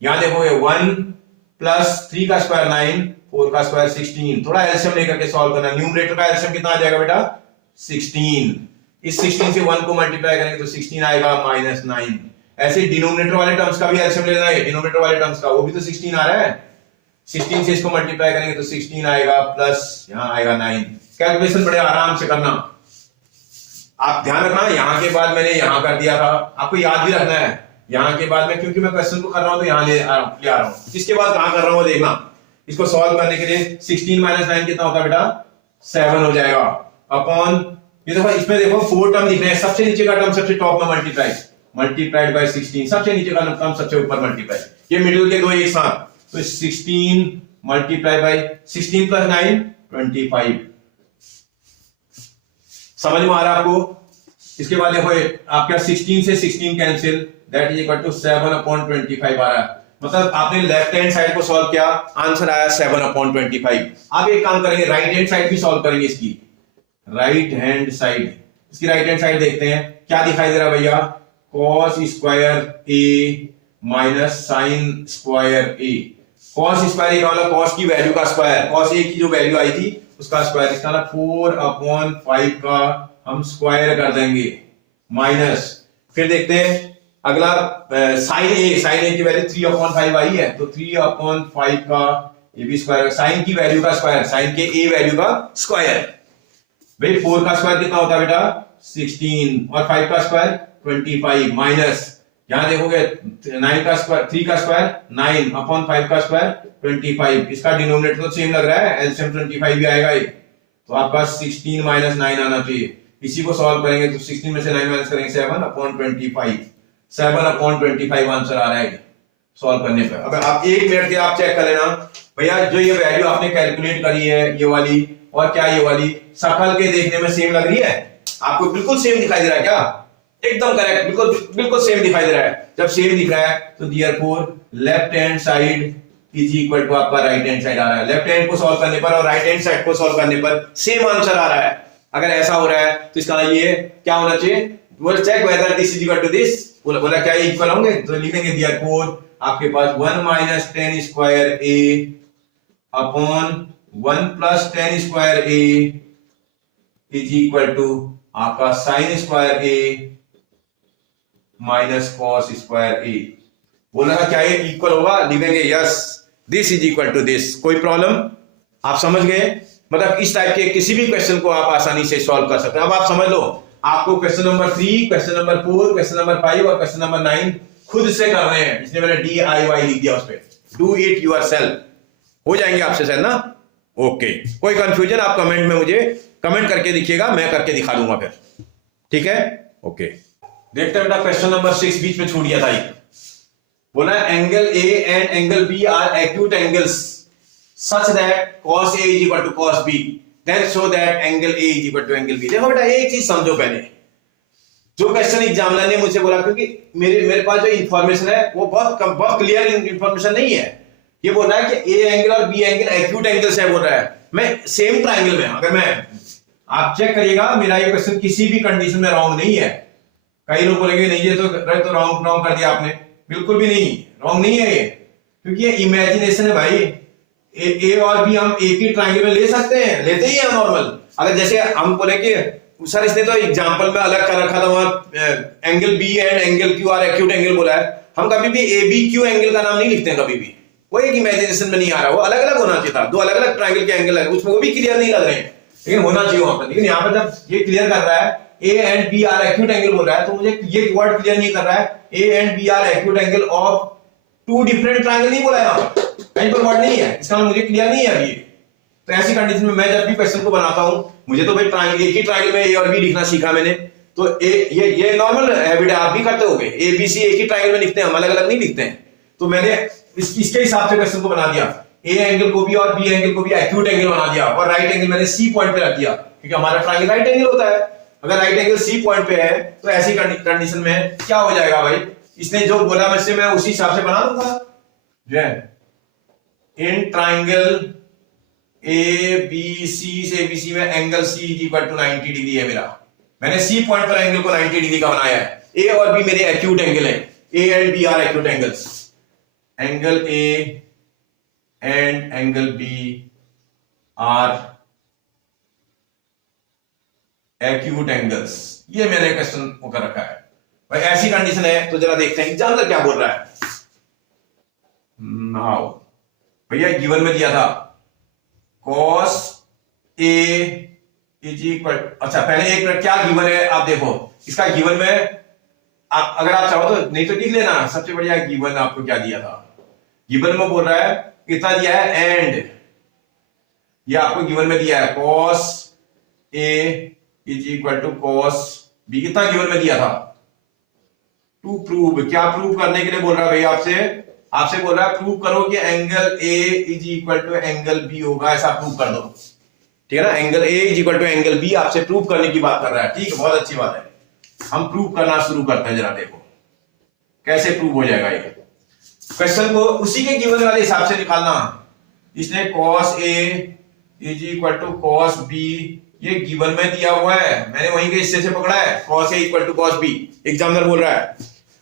यहां देखोगे 1 प्लस 3 का स्क्वायर 9, 4 का स्क्वायर 16। थोड़ा एलसीएम लेकर के सॉल्व करना। न्यूमरेटर का एलसीएम कितना आ जाएगा बेटा, 16। इस 16 से 1 को मल्टीप्लाई करेंगे तो 16 आएगा माइनस 9। ऐसे डिनोमिनेटर वाले टर्म्स का भी एलसीएम लेना है, डिनोमिनेटर वाले टर्म्स का, वो भी तो 16 आ रहा है। 16 से इसको मल्टीप्लाई करेंगे तो 16 आएगा प्लस यहां आएगा 9। कैलकुलेशन बड़े आराम से करना। आप ध्यान रखना, यहां के बाद मैंने यहां कर दिया था, आपको याद भी रखना है। यहां के बाद में, क्योंकि मैं क्वेश्चन को कर रहा हूं तो यहां ले आ रहा हूं, इसके बाद कहां कर रहा हूं वो देखना। इसको सॉल्व करने के लिए 16 माइनस 9 कितना होता है बेटा, 7 हो जाएगा अपॉन, ये देखो इसमें देखो 4 टर्म दिख रहे हैं। सबसे नीचे का टर्म सबसे टॉप में मल्टीप्लाइड बाय 16, सबसे नीचे का टर्म सबसे ऊपर मल्टीप्लाई, ये मिडिल के दो एक साथ, तो 16 मल्टीप्लाई बाय 16 प्लस 9 25। समझ में आ रहा है आपको। इसके बाद देखो आपका 16 से 16 cancel, that is equal to 7/25 आ रहा है। मतलब आपने लेफ्ट हैंड साइड को सॉल्व किया, आंसर आया 7/25। आप एक काम करेंगे, राइट हैंड साइड भी सॉल्व करेंगे। इसकी राइट हैंड साइड, इसकी राइट हैंड साइड देखते हैं क्या दिखाई दे रहा है भैया, cos स्क्वायर a माइनस sine square a। cos square a का मतलब cos की वैल्यू का स्क्वायर, cos a की जो वैल्यू आई थी उसका स्क्वायर, इसका मतलब 4/5 का हम स्क्वायर कर देंगे माइनस, फिर देखते हैं अगला साइन ए की वैल्यू 3/5 आई है, तो 3/5 का ए बी स्क्वायर, साइन की वैल्यू का स्क्वायर, साइन के ए वैल्यू का स्क्वायर। भाई 4 का स्क्वायर कितना होता है बेटा 16, और 5 का स्क्वायर 25, माइनस यहां देखोगे 9 का स्क्वायर, 3 का स्क्वायर 9/5 का स्क्वायर 25, इसका डिनोमिनेटर तो सेम लग रहा है, एलसीएम 25 भी आएगा ये, तो आपका 16 - 9 आना चाहिए। इसी को सॉल्व करेंगे तो 16 में से 9 माइनस करेंगे 7/25, 7/25 आंसर आ रहा है सॉल्व करने पर। अब आप 1 मिनट के आप चेक कर लेना भैया, जो ये वैल्यू आपने कैलकुलेट करी है ये वाली और क्या ये वाली शकल के देखने में सेम लग रही है, आपको बिल्कुल सेम दिखाई दे रहा है क्या? एकदम करेक्ट, बिल्कुल बिल्कुल सेम दिखाई दे रहा है। जब सेम दिख रहा है तो therefore left hand side is equal to आपका राइट हैंड साइड आ रहा है। लेफ्ट हैंड को सॉल्व करने पर और राइट हैंड साइड को सॉल्व करने पर सेम आंसर आ रहा है। अगर ऐसा हो रहा है तो इसका ये क्या होना चाहिए, we'll check whether this is equal to this, बोला क्या ये इक्वल होंगे, तो लिखेंगे देयरफॉर आपके पास 1 - 10 square a upon 1 + 10 square a is equal to आपका sine square a minus cos square a। बोला क्या ये इक्वल होगा, लिखेंगे yes this is equal to this. कोई प्रॉब्लम, आप समझ गए? मतलब इस टाइप के किसी भी क्वेश्चन को आप आसानी से सॉल्व कर सकते हैं। अब आप समझ लो, आपको question number 3, question number 4, question number 5 और क्वेश्चन नंबर 9 खुद से कर रहे हैं, इसलिए मैंने DIY लिख दिया उस पे, डू इट योरसेल्फ। हो जाएंगे आपसे सर ना? ओके, कोई कंफ्यूजन आप कमेंट में मुझे कमेंट करके दिखिएगा, मैं करके दिखा दूंगा फिर, ठीक है? ओके, देखते हैं बेटा क्वेश्चन नंबर 6 बीच में छूट गया था। बोला angle A and angle B are acute angles such that cos A is equal to cos B, then show that angle A is equal to angle B। देखो बेटा एक चीज समझो, पहले जो क्वेश्चन एग्जामिनर ने मुझे बोला, क्योंकि मेरे पास जो इंफॉर्मेशन है वो बहुत क्लियर इंफॉर्मेशन नहीं है। ये बोल रहा है कि A एंगल और B एंगल एक्यूट एंगल्स है, बोल रहा है मैं सेम ट्राइंगल में, अगर मैं, आप चेक करिएगा मेरा ये क्वेश्चन किसी भी कंडीशन में रॉन्ग नहीं है। कई लोग बोलेंगे नहीं ये तो रॉन्ग कर दिया आपने, बिल्कुल भी नहीं, रॉन्ग नहीं है ये, क्योंकि ये इमेजिनेशन है भाई। ए और बी हम एक ही ट्राइंगल में ले सकते हैं, लेते ही हैं नॉर्मल। अगर जैसे हम बोले कि सर इसने तो एग्जांपल में अलग कर रखा था, वहां angle B and angle Q are acute angle बोला है, हम कभी भी ए बी क्यू एंगल का नाम नहीं लिखते हैं कभी भी, वो एक इमेजिनेशन में नहीं आ रहा, वो अलग अलग होना चाहिए था, दो अलग अलग ट्राइंगल के एंगल है उसमें, वो भी क्लियर नहीं लग रहे हैं, लेकिन होना चाहिए वहां पर। लेकिन यहाँ पर जब ये क्लियर कर रहा है A and B are acute angle बोल रहा है, तो मुझे ये वर्ड क्लियर नहीं कर रहा है A and B are acute angle of 2 different triangle नहीं बोला है यहाँ पर, कहीं पर वर्ड नहीं है, इसका मुझे क्लियर नहीं है अभी। तो ऐसी कंडीशन में मैं जब भी क्वेश्चन को बनाता हूं, मुझे तो भाई ट्राइंगल, एक ही ट्राइंगल में ए और बी लिखना सीखा मैंने, तो ये नॉर्मल हैबिट है, आप भी करते होगे, ए बी सी एक ही ट्राइंगल में लिखते हैं, हम अलग अलग नहीं लिखते हैं। तो मैंने इसके हिसाब से क्वेश्चन को बना दिया, ए एंगल को भी और बी एंगल को भी एक्यूट एंगल बना दिया, और राइट एंगल मैंने सी पॉइंट पे रख दिया, क्योंकि हमारा ट्राइंगल राइट एंगल होता है। अगर राइट एंगल सी पॉइंट पे है तो ऐसी कंडीशन में क्या हो जाएगा भाई, इसने जो बोला वैसे मैं उसी हिसाब से बना दूंगा। In triangle A B C में angle C is equal to 90 degree है मेरा, मैंने सी पॉइंट पर एंगल को 90 डिग्री का बनाया है। ए और बी मेरे एक्यूट एंगल है, A and B are acute angles, angle A and angle B are acute angles, ये मैंने क्वेश्चन को कर रखा है भाई। ऐसी कंडीशन है तो जरा देखते हैं एग्जाम्पल क्या बोल रहा है। नाउ भैया गिवन में दिया था cos A इज इक्वल, अच्छा पहले एक मिनट क्या गिवन है आप देखो, इसका गिवन में आप अगर आप चाहो तो, नहीं तो लिख लेना, सबसे बढ़िया गिवन आपको क्या दिया था, गिवन में बोल रहा है कितना दिया है एंड, ये आपको गिवन में दिया है cos A is equal to cos B, कितना गिवन में दिया था, टू प्रूव, क्या प्रूव करने के लिए बोल रहा है भाई आपसे बोल रहा है प्रूव करो कि angle A is equal to angle B होगा, ऐसा प्रूव कर दो, ठीक है ना। Angle A is equal to angle B आपसे प्रूव करने की बात कर रहा है, ठीक है, बहुत अच्छी बात है। हम प्रूव करना शुरू करते हैं, जरा देखो कैसे प्रूव हो जाएगा ये। क्वेश्चन को उसी के गिवन वाले हिसाब से निकालना, इसने cos A is equal to cos B, ये गिवन में दिया हुआ है, मैंने वहीं के हिस्से से पकड़ा है, cos A equal to cos B, examiner बोल रहा है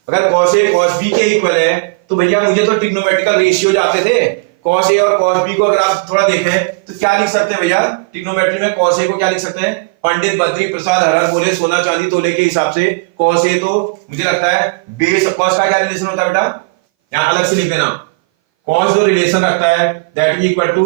अगर cos A cos B के इक्वल है तो भैया मुझे तो ट्रिग्नोमेट्रिकल रेशियो आते थे, cos a और cos b को अगर आप थोड़ा देखें तो क्या लिख सकते हैं भैया, ट्रिग्नोमेट्री में cos a को क्या लिख सकते हैं, पंडित बद्री प्रसाद हरहर बोले सोना चांदी तोले के हिसाब से cos a तो मुझे लगता है बेस cos का क्या रिलेशन होता है बेटा, यहां अलग से लिख देना, cos जो रिलेशन रखता है that is equal to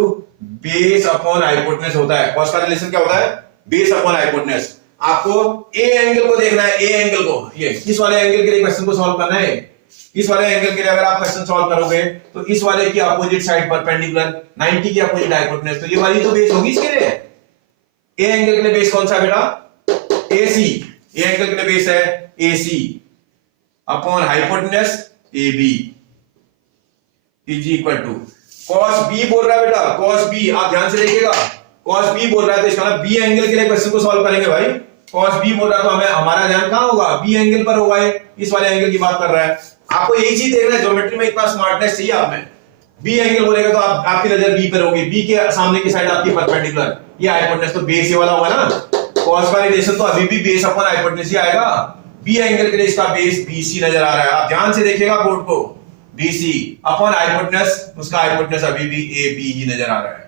base upon hypotenuse होता है। cos का रिलेशन क्या होता है, बेस अपॉन हाइपोटेनस। आपको ए एंगल को देखना है, ए एंगल को, ये इस वाले एंगल के लिए क्वेश्चन को सॉल्व करना है। इस वाले एंगल के लिए अगर आप क्वेश्चन सॉल्व करोगे तो इस वाले की अपोजिट साइड परपेंडिकुलर 90 की अपोजिट हाइपोटेनस, तो ये वाली तो बेस होगी इसके लिए। ए एंगल के लिए बेस कौन सा है बेटा, एसी। ए एंगल के लिए बेस है AC upon hypotenuse AB is equal to cos b बोल रहा है बेटा, cos b आप ध्यान से देखिएगा, cos b बोल रहा है तो इसका मतलब बी एंगल के लिए क्वेश्चन को सॉल्व करेंगे भाई। cos b बोल रहा है तो हमें हमारा ध्यान कहां होगा, बी एंगल पर होगा, इस वाले एंगल की बात कर रहा है। आपको यही चीज देखना है, ज्योमेट्री में इतना स्मार्टनेस चाहिए आप में। बी एंगल बोलेगा तो आपकी नजर बी पर होगी, बी के सामने की साइड आपकी परपेंडिकुलर, ये हाइपोटेनस तो बेस ये वाला होगा ना, cos का रिलेशन तो अभी भी बेस अपॉन हाइपोटेनस ही आएगा। बी एंगल के लिए इसका बेस BC नजर आ रहा है, आप ध्यान से देखिएगा बोर्ड को, BC अपॉन हाइपोटेनस, उसका हाइपोटेनस अभी भी AB ही नजर आ रहा है।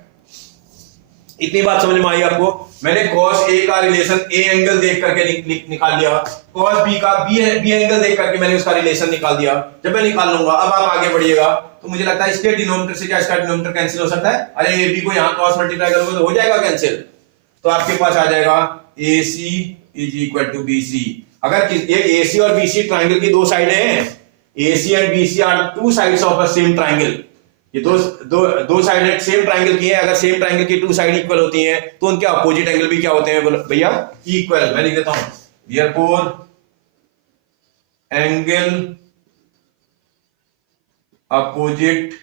इतनी बात समझ में आई आपको, मैंने cos A का रिलेशन A एंगल देख करके निकाल लिया, cos B का B एंगल देख करके मैंने उसका रिलेशन निकाल दिया। जब मैं निकाल लूंगा, अब आप आगे बढ़िएगा तो मुझे लगता है इसके डिनोमिनेटर से क्या इसका डिनोमिनेटर कैंसिल हो सकता है, अरे AB को यहां cos मल्टीप्लाई करोगे तो हो जाएगा कैंसिल, तो आपके पास आ जाएगा AC is equal to BC। अगर ये AC और BC ट्राइंगल की दो साइडें हैं, AC and BC are two sides of a same triangle, ये दो साइड सेम ट्राइंगल की है, अगर सेम ट्राइंगल की टू साइड इक्वल होती हैं तो उनके अपोजिट एंगल भी क्या होते हैं भैया, इक्वल। मैं लिख देता हूं, therefore angle opposite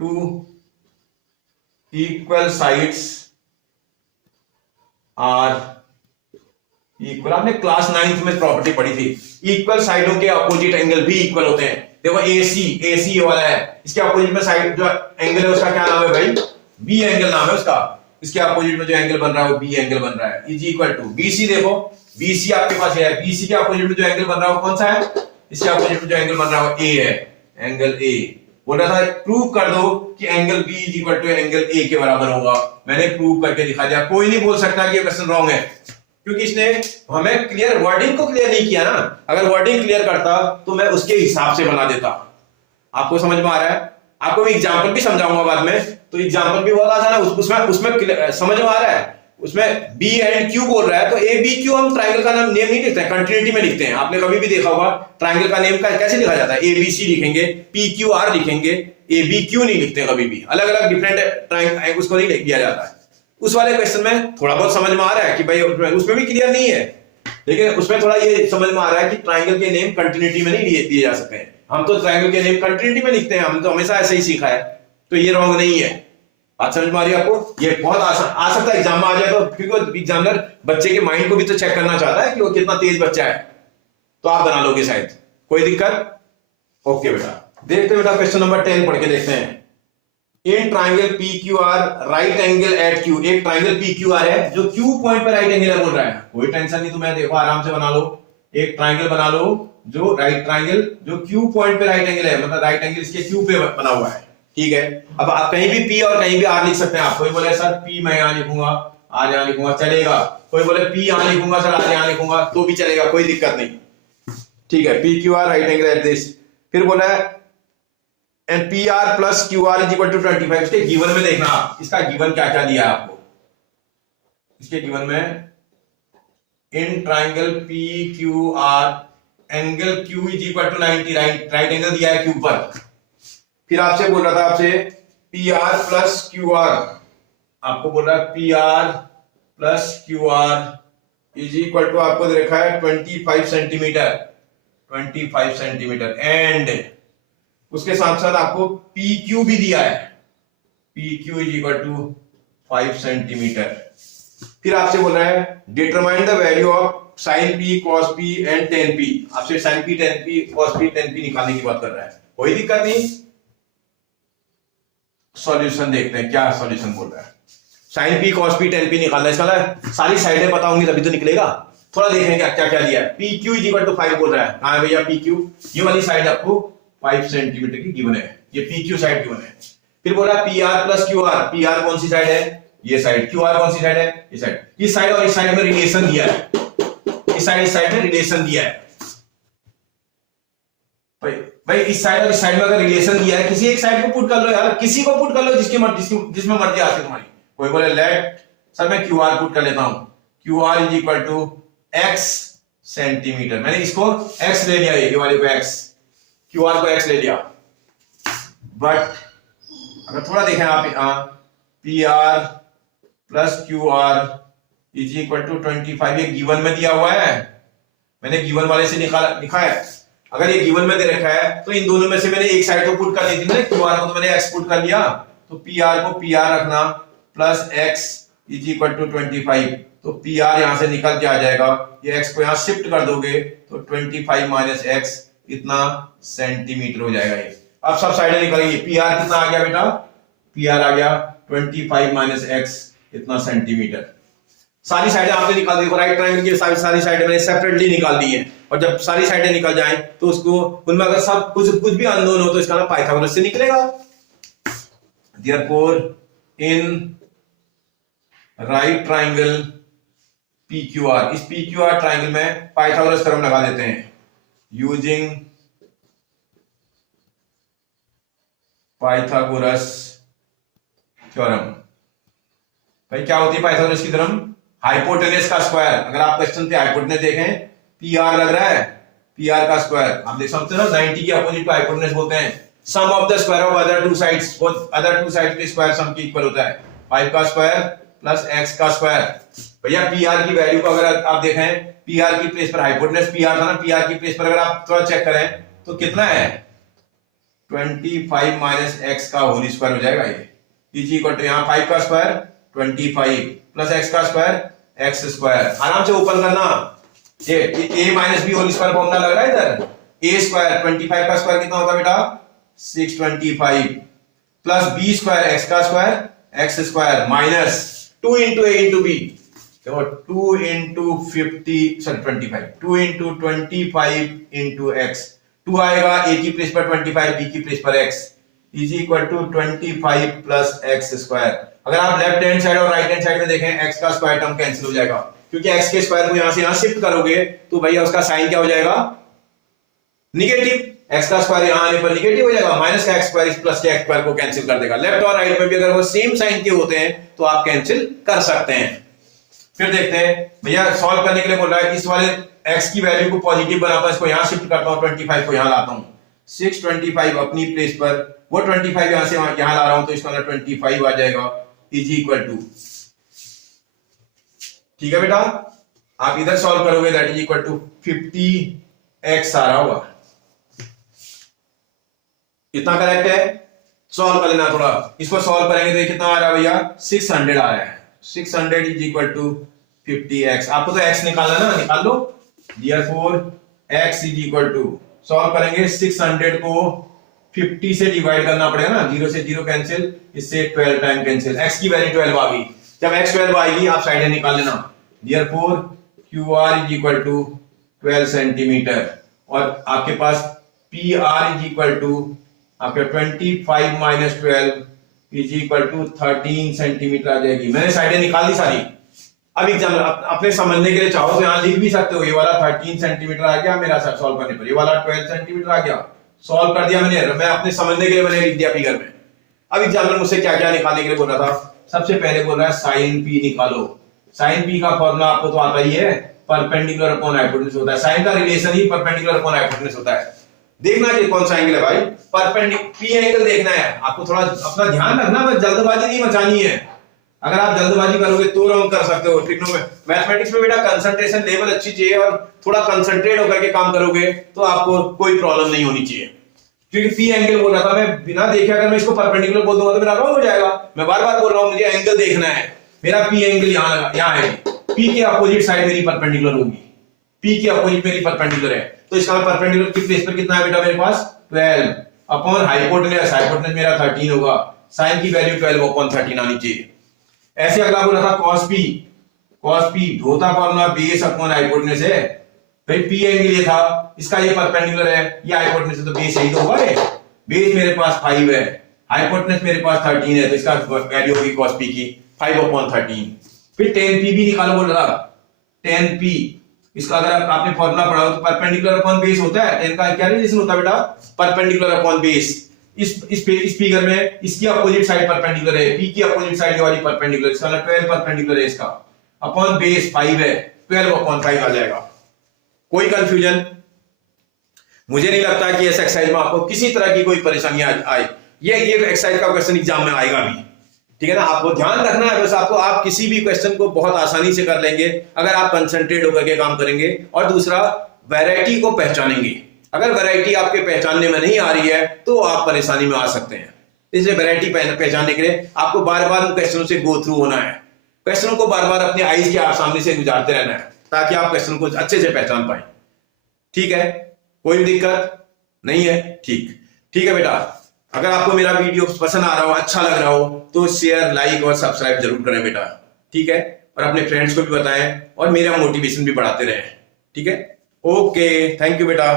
to equal sides are equal. आपने क्लास 9th में प्रॉपर्टी पढ़ी थी, इक्वल साइडों के अपोजिट एंगल भी इक्वल होते हैं। देखो AC वाला है, इसके अपोजिट में साइड जो एंगल है उसका क्या नाम है भाई, B एंगल नाम है उसका, इसके अपोजिट में जो एंगल बन रहा है वो B एंगल बन रहा है, इज इक्वल टू BC। देखो BC आपके पास है, BC के अपोजिट में जो एंगल बन रहा है वो कौन सा है, इसके अपोजिट में जो एंगल बन रहा है वो A है, एंगल A। बोल रहा था प्रूव कर दो कि angle B is equal to angle A के बराबर होगा, मैंने प्रूव करके दिखा दिया। कोई नहीं बोल सकता कि ये क्वेश्चन रॉन्ग है, क्योंकि इसने हमें क्लियर वर्डिंग को क्लियर नहीं किया ना। अगर वर्डिंग क्लियर करता तो मैं उसके हिसाब से बना देता। आपको समझ में आ रहा है, आपको मैं एग्जांपल भी समझाऊंगा बाद में, तो एग्जांपल भी बहुत आसान है, उसमें समझ में आ रहा है। उसमें B एंड Q बोल रहा है तो ABQ हम ट्राइंगल का नाम नेम नहीं लिखते हैं, कंटिन्यूटी में लिखते हैं। आपने कभी भी देखा होगा ट्राइंगल का नेम का कैसे लिखा जाता है, ABC लिखेंगे, PQR लिखेंगे, ABQ नहीं लिखते कभी भी, अलग अलग डिफरेंट ट्राइंगल उसको नहीं दिया जाता है। उस वाले क्वेश्चन में थोड़ा बहुत समझ में आ रहा है कि भाई उसमें भी क्लियर नहीं है, लेकिन उसमें थोड़ा ये समझ में आ रहा है कि ट्राइंगल के नेम कंटिन्यूटी में नहीं दिए जा सकते हैं। हम तो ट्राइंगल के नेम कंटिन्यूटी में लिखते हैं, हम तो हमेशा ऐसे ही सीखा है, तो ये रॉन्ग नहीं है। बात समझ में आ रही है आपको, ये बहुत आसान आ सकता है एग्जाम में आ जाए तो, क्योंकि एग्जामिनर बच्चे के माइंड को भी तो चेक करना चाहता है कि वो कितना तेज बच्चा है, तो आप बना लोगे शायद, कोई दिक्कत। ओके बेटा, देखते बेटा क्वेश्चन नंबर 10 पढ़ के देखते हैं। In triangle PQR right angle at Q, एक ट्राइंगल PQR है जो Q पॉइंट पर राइट एंगल है बोल रहा है, कोई टेंशन नहीं, तुम्हें देखो आराम से बना लो। एक ट्राइंगल बना लो जो राइट ट्राइंगल जो Q पॉइंट पे राइट एंगल है, मतलब राइट एंगल इसके Q पे बना हुआ है, ठीक है। अब आप कहीं भी P और कहीं भी R लिख सकते हैं। आप कोई बोले सर P मैं यहां लिखूंगा, R यहां लिखूंगा, चलेगा। कोई बोले P यहां लिखूंगा सर, R यहां लिखूंगा, तो भी चलेगा, कोई दिक्कत नहीं, ठीक है। PQR right angle at this, फिर बोला है and PR plus QR is equal to 25। इसके गिवन में देखना, इसका गिवन क्या क्या दिया है आपको, इसके गिवन में in triangle PQR angle Q is equal to 90, right angle दिया है Q पर। फिर आपसे बोल रहा था आपसे PR प्लस QR, आपको बोल रहा है PR plus QR is equal to आपको देखा है 25 सेंटीमीटर, 25 सेंटीमीटर, एंड उसके साथ साथ आपको PQ भी दिया है, PQ is equal to 5 centimetre. फिर आपसे बोल रहा है determine the value of sin P cos P and tan P, आपसे sin P tan P cos P tan P निकालने की बात कर रहा है, कोई दिक्कत नहीं। सॉल्यूशन देखते हैं क्या सॉल्यूशन बोल रहा है। sin P cos P tan P निकालना है, इसका सारी साइडें पता होंगी तभी तो निकलेगा। थोड़ा देखेंगे क्या क्या दिया है। PQ इज इक्वल टू 5 बोल रहा है, कहां है भैया PQ, ये वाली साइड आपको 5 सेंटीमीटर की गिवन है, ये PQ साइड गिवन है। फिर बोला P R plus Q are, P R कौन सी साइड है, ये साइड, क्यू आर कौन सी साइड है, ये साइड, इस साइड और इस साइड में रिलेशन दिया है, इस साइड में रिलेशन दिया है भाई इस साइड और इस साइड में अगर रिलेशन दिया है, किसी एक साइड को पुट कर लो यार, किसी को पुट कर लो जिसमें मर्जी आती तुम्हारी। कोई बोले लेट सर मैं क्यू आर पुट कर लेता हूं, Q R is equal to x centimetre, मैंने इसको एक्स ले लिया, ये वाले को एक्स, क्यू आर को एक्स ले लिया। बट अगर थोड़ा देखें आप, P R plus Q R is equal to 25, ये गिवन में दिया हुआ है, मैंने गिवन वाले से लिखा है। अगर ये गिवन में दे रखा है तो इन दोनों में से मैंने एक साइड को पुट कर दी थी ना, क्यू आर को तो मैंने एक्स पुट कर लिया, तो पी आर को पी आर रखना plus x is equal to 25, तो पी आर यहां से निकल के आ जाएगा, ये एक्स को यहां शिफ्ट कर दोगे तो 25 माइनस एक्स इतना सेंटीमीटर हो जाएगा। ये अब सब साइडें निकल गई, पी आर कितना आ गया बेटा, पी आर आ गया 25 माइनस एक्स इतना सेंटीमीटर। सारी साइडें आपने निकाल दी, राइट ट्रायंगल की सारी साइडें मैंने सेपरेटली निकाल दी है, और जब सारी साइडें निकल जाएं तो उसको उनमें अगर सब कुछ भी अननोन हो तो इसका नाम पाइथागोरस से निकलेगा। Therefore in right triangle PQR, इस PQR ट्राइंगल में पाइथागोरस थ्योरम लगा देते हैं यूजिंग पाइथागोरस थ्योरम। भाई क्या होती है पाइथागोरस की थ्योरम, हाइपोटेनस का स्क्वायर, अगर आप क्वेश्चन पे हाइपोटेनस देखें PR लग रहा है, PR का स्क्वायर आप देख सकते हो ना, 90 के अपोजिट को हाइपोटेनस बोलते हैं। Sum of the square of other two sides, other two sides के स्क्वायर सम के इक्वल होता है, 5 का स्क्वायर प्लस x का स्क्वायर। भैया PR की वैल्यू को अगर आप देखें, PR की प्लेस पर हाइपोटेनस PR था ना, PR की प्लेस पर अगर आप थोड़ा चेक करें तो कितना है 25 माइनस x का होल स्क्वायर हो जाएगा, ये इज इक्वल टू यहां 5 का स्क्वायर 25 प्लस x का स्क्वायर x स्क्वायर। आराम से ओपन करना, ये a minus B whole square formula लग रहा है इधर, a स्क्वायर 25 का स्क्वायर कितना होता है बेटा 625 प्लस b स्क्वायर x का square x square minus 2 into a into b, देखो 2 इंटू 25 इंटू x, 2 आएगा a की प्लेस पर 25, b की प्लेस पर x is equal to 25 plus x square. अगर आप लेफ्ट हैंड साइड और राइट हैंड साइड में देखें x का स्क्वायर टर्म कैंसिल हो जाएगा, क्योंकि x के स्क्वायर को यहां से यहां शिफ्ट करोगे तो भैया उसका साइन क्या हो जाएगा निगेटिव, x का स्क्वायर यहां आने पर निगेटिव हो जाएगा, माइनस का x स्क्वायर इस प्लस के x स्क्वायर को कैंसिल कर देगा। लेफ्ट और राइट में भी अगर वो सेम साइन के होते हैं तो आप कैंसिल कर सकते हैं। फिर देखते हैं भैया सॉल्व करने के लिए बोल रहा है कि इस वाले x की वैल्यू को पॉजिटिव बनाता हूं, इसको यहां शिफ्ट करता हूं, 25 को यहां लाता हूं, 625 अपनी प्लेस पर, वो 25 यहां से यहां ला रहा हूं तो इसका अंदर 25 आ जाएगा इज इक्वल टू, ठीक है बेटा आप इधर सॉल्व करोगे that is equal to 50x आ रहा होगा, इतना करेक्ट है। सॉल्व कर लेना थोड़ा, इसको सॉल्व करेंगे तो कितना आ रहा है भैया 600 आ रहा है, 600 इज इक्वल टू 50x। आपको तो x निकालना ना, निकाल लो। Therefore x is equal to, solve करेंगे 600 को 50 से डिवाइड करना पड़ेगा ना, 0 से 0 कैंसिल, इससे 12 टाइम कैंसिल, x की वैल्यू 12 आ गई, जब x 12 आएगी आप साइडें निकाल लेना। Therefore QR is equal to 12 centimetre, और आपके पास PR इज इक्वल टू आपके 25 minus 12 is equal to 13 centimetre आ जाएगी। मैंने साइडें निकाल दी सारी। अब एग्जाम अपने समझने के लिए चाहो तो यहां लिख भी सकते हो, ये वाला 13 सेंटीमीटर आ गया मेरा सॉल्व करने पर, ये वाला 12 सेंटीमीटर आ गया, सॉल्व कर दिया मैंने, मैं अपने समझने के लिए मैंने लिख दिया फिगर में। अब एग्जामिनर मुझसे क्या क्या निकालने के लिए बोल रहा था, सबसे पहले बोल रहा है साइन पी निकालो। साइन पी का फॉर्मूला आपको तो आता ही है, परपेंडिकुलर अपॉन हाइपोटेनस होता है, साइन का रिलेशन ही परपेंडिकुलर अपॉन हाइपोटेनस होता है। देखना कि कौन सा एंगल है भाई, परपेंडिकुलर पी एंगल देखना है आपको, थोड़ा अपना ध्यान रखना, बस जल्दबाजी नहीं मचानी है। अगर आप जल्दबाजी करोगे तो रॉन्ग कर सकते हो। मैथमेटिक्स में बेटा कंसंट्रेशन लेवल अच्छी चाहिए, और थोड़ा कंसंट्रेट होकर के काम करोगे तो आपको कोई प्रॉब्लम नहीं होनी चाहिए। क्योंकि पी एंगल बोल रहा था, मैं बिना देखे अगर मैं इसको परपेंडिकुलर बोल दूंगा तो मेरा रॉन्ग हो जाएगा। मैं बार बार बोल रहा हूं मुझे एंगल देखना है, मेरा पी एंगल यहाँ है, पी के अपोजिट साइड मेरी परपेंडिकुलर होगी, पी के अपोजिट मेरी परपेंडिकुलर है, तो इसका परपेंडिकुलर की प्लेस पर कितना है बेटा मेरे पास 12 अपॉन हाइपोटेनस, हाइपोटेनस मेरा 13 होगा, साइन की वैल्यू 12 अपॉन 13 आनी चाहिए। ऐसे अगला बोला था cos p धोता फॉर्मूला बेस अपॉन हाइपोटेनस है। भाई पी एंगल ये था, इसका ये परपेंडिकुलर है, ये हाइपोटेनस है, तो बेस यही तो होगा, बेस मेरे पास 5 है, हाइपोटेनस मेरे पास 13 है, तो इसका वैल्यू होगी cos p की 5/13। फिर tan p भी निकालो बोल रहा, tan p इसका अगर आपने फॉर्मूला पढ़ा हो तो परपेंडिकुलर अपॉन बेस होता है। tan का क्या रिलेशन होता है बेटा? Perpendicular upon base. इस फिगर में इसकी अपोजिट साइड परपेंडिकुलर है, p की अपोजिट साइड वाली परपेंडिकुलर, इसका 12 परपेंडिकुलर है, इसका अपॉन बेस 5 है, 12/5 आ जाएगा। कोई कंफ्यूजन? मुझे नहीं लगता कि इस एक्सरसाइज में आपको किसी तरह की कोई परेशानी आए। ये एक्सरसाइज का क्वेश्चन एग्जाम में आएगा भी, ठीक है ना। आपको ध्यान रखना है बस, आप किसी भी क्वेश्चन को बहुत आसानी से कर लेंगे अगर आप कंसंट्रेट होकर के काम करेंगे। और दूसरा, वैरायटी को पहचानेंगे। अगर वैरायटी आपके पहचानने में नहीं आ रही है तो आप परेशानी में आ सकते हैं। इसलिए वैरायटी पहचानने के लिए आपको बार बार क्वेश्चनों से गो थ्रू होना है, क्वेश्चनों को बार बार अपने आईज के सामने से गुजारते रहना है, ताकि आप क्वेश्चन को अच्छे से पहचान पाए। ठीक है, कोई दिक्कत नहीं है? ठीक है बेटा। अगर आपको मेरा वीडियो पसंद आ रहा हो, अच्छा लग रहा हो, तो शेयर, लाइक और सब्सक्राइब जरूर करें बेटा, ठीक है। और अपने फ्रेंड्स को भी बताएं और मेरा मोटिवेशन भी बढ़ाते रहें, ठीक है। ओके, थैंक यू बेटा।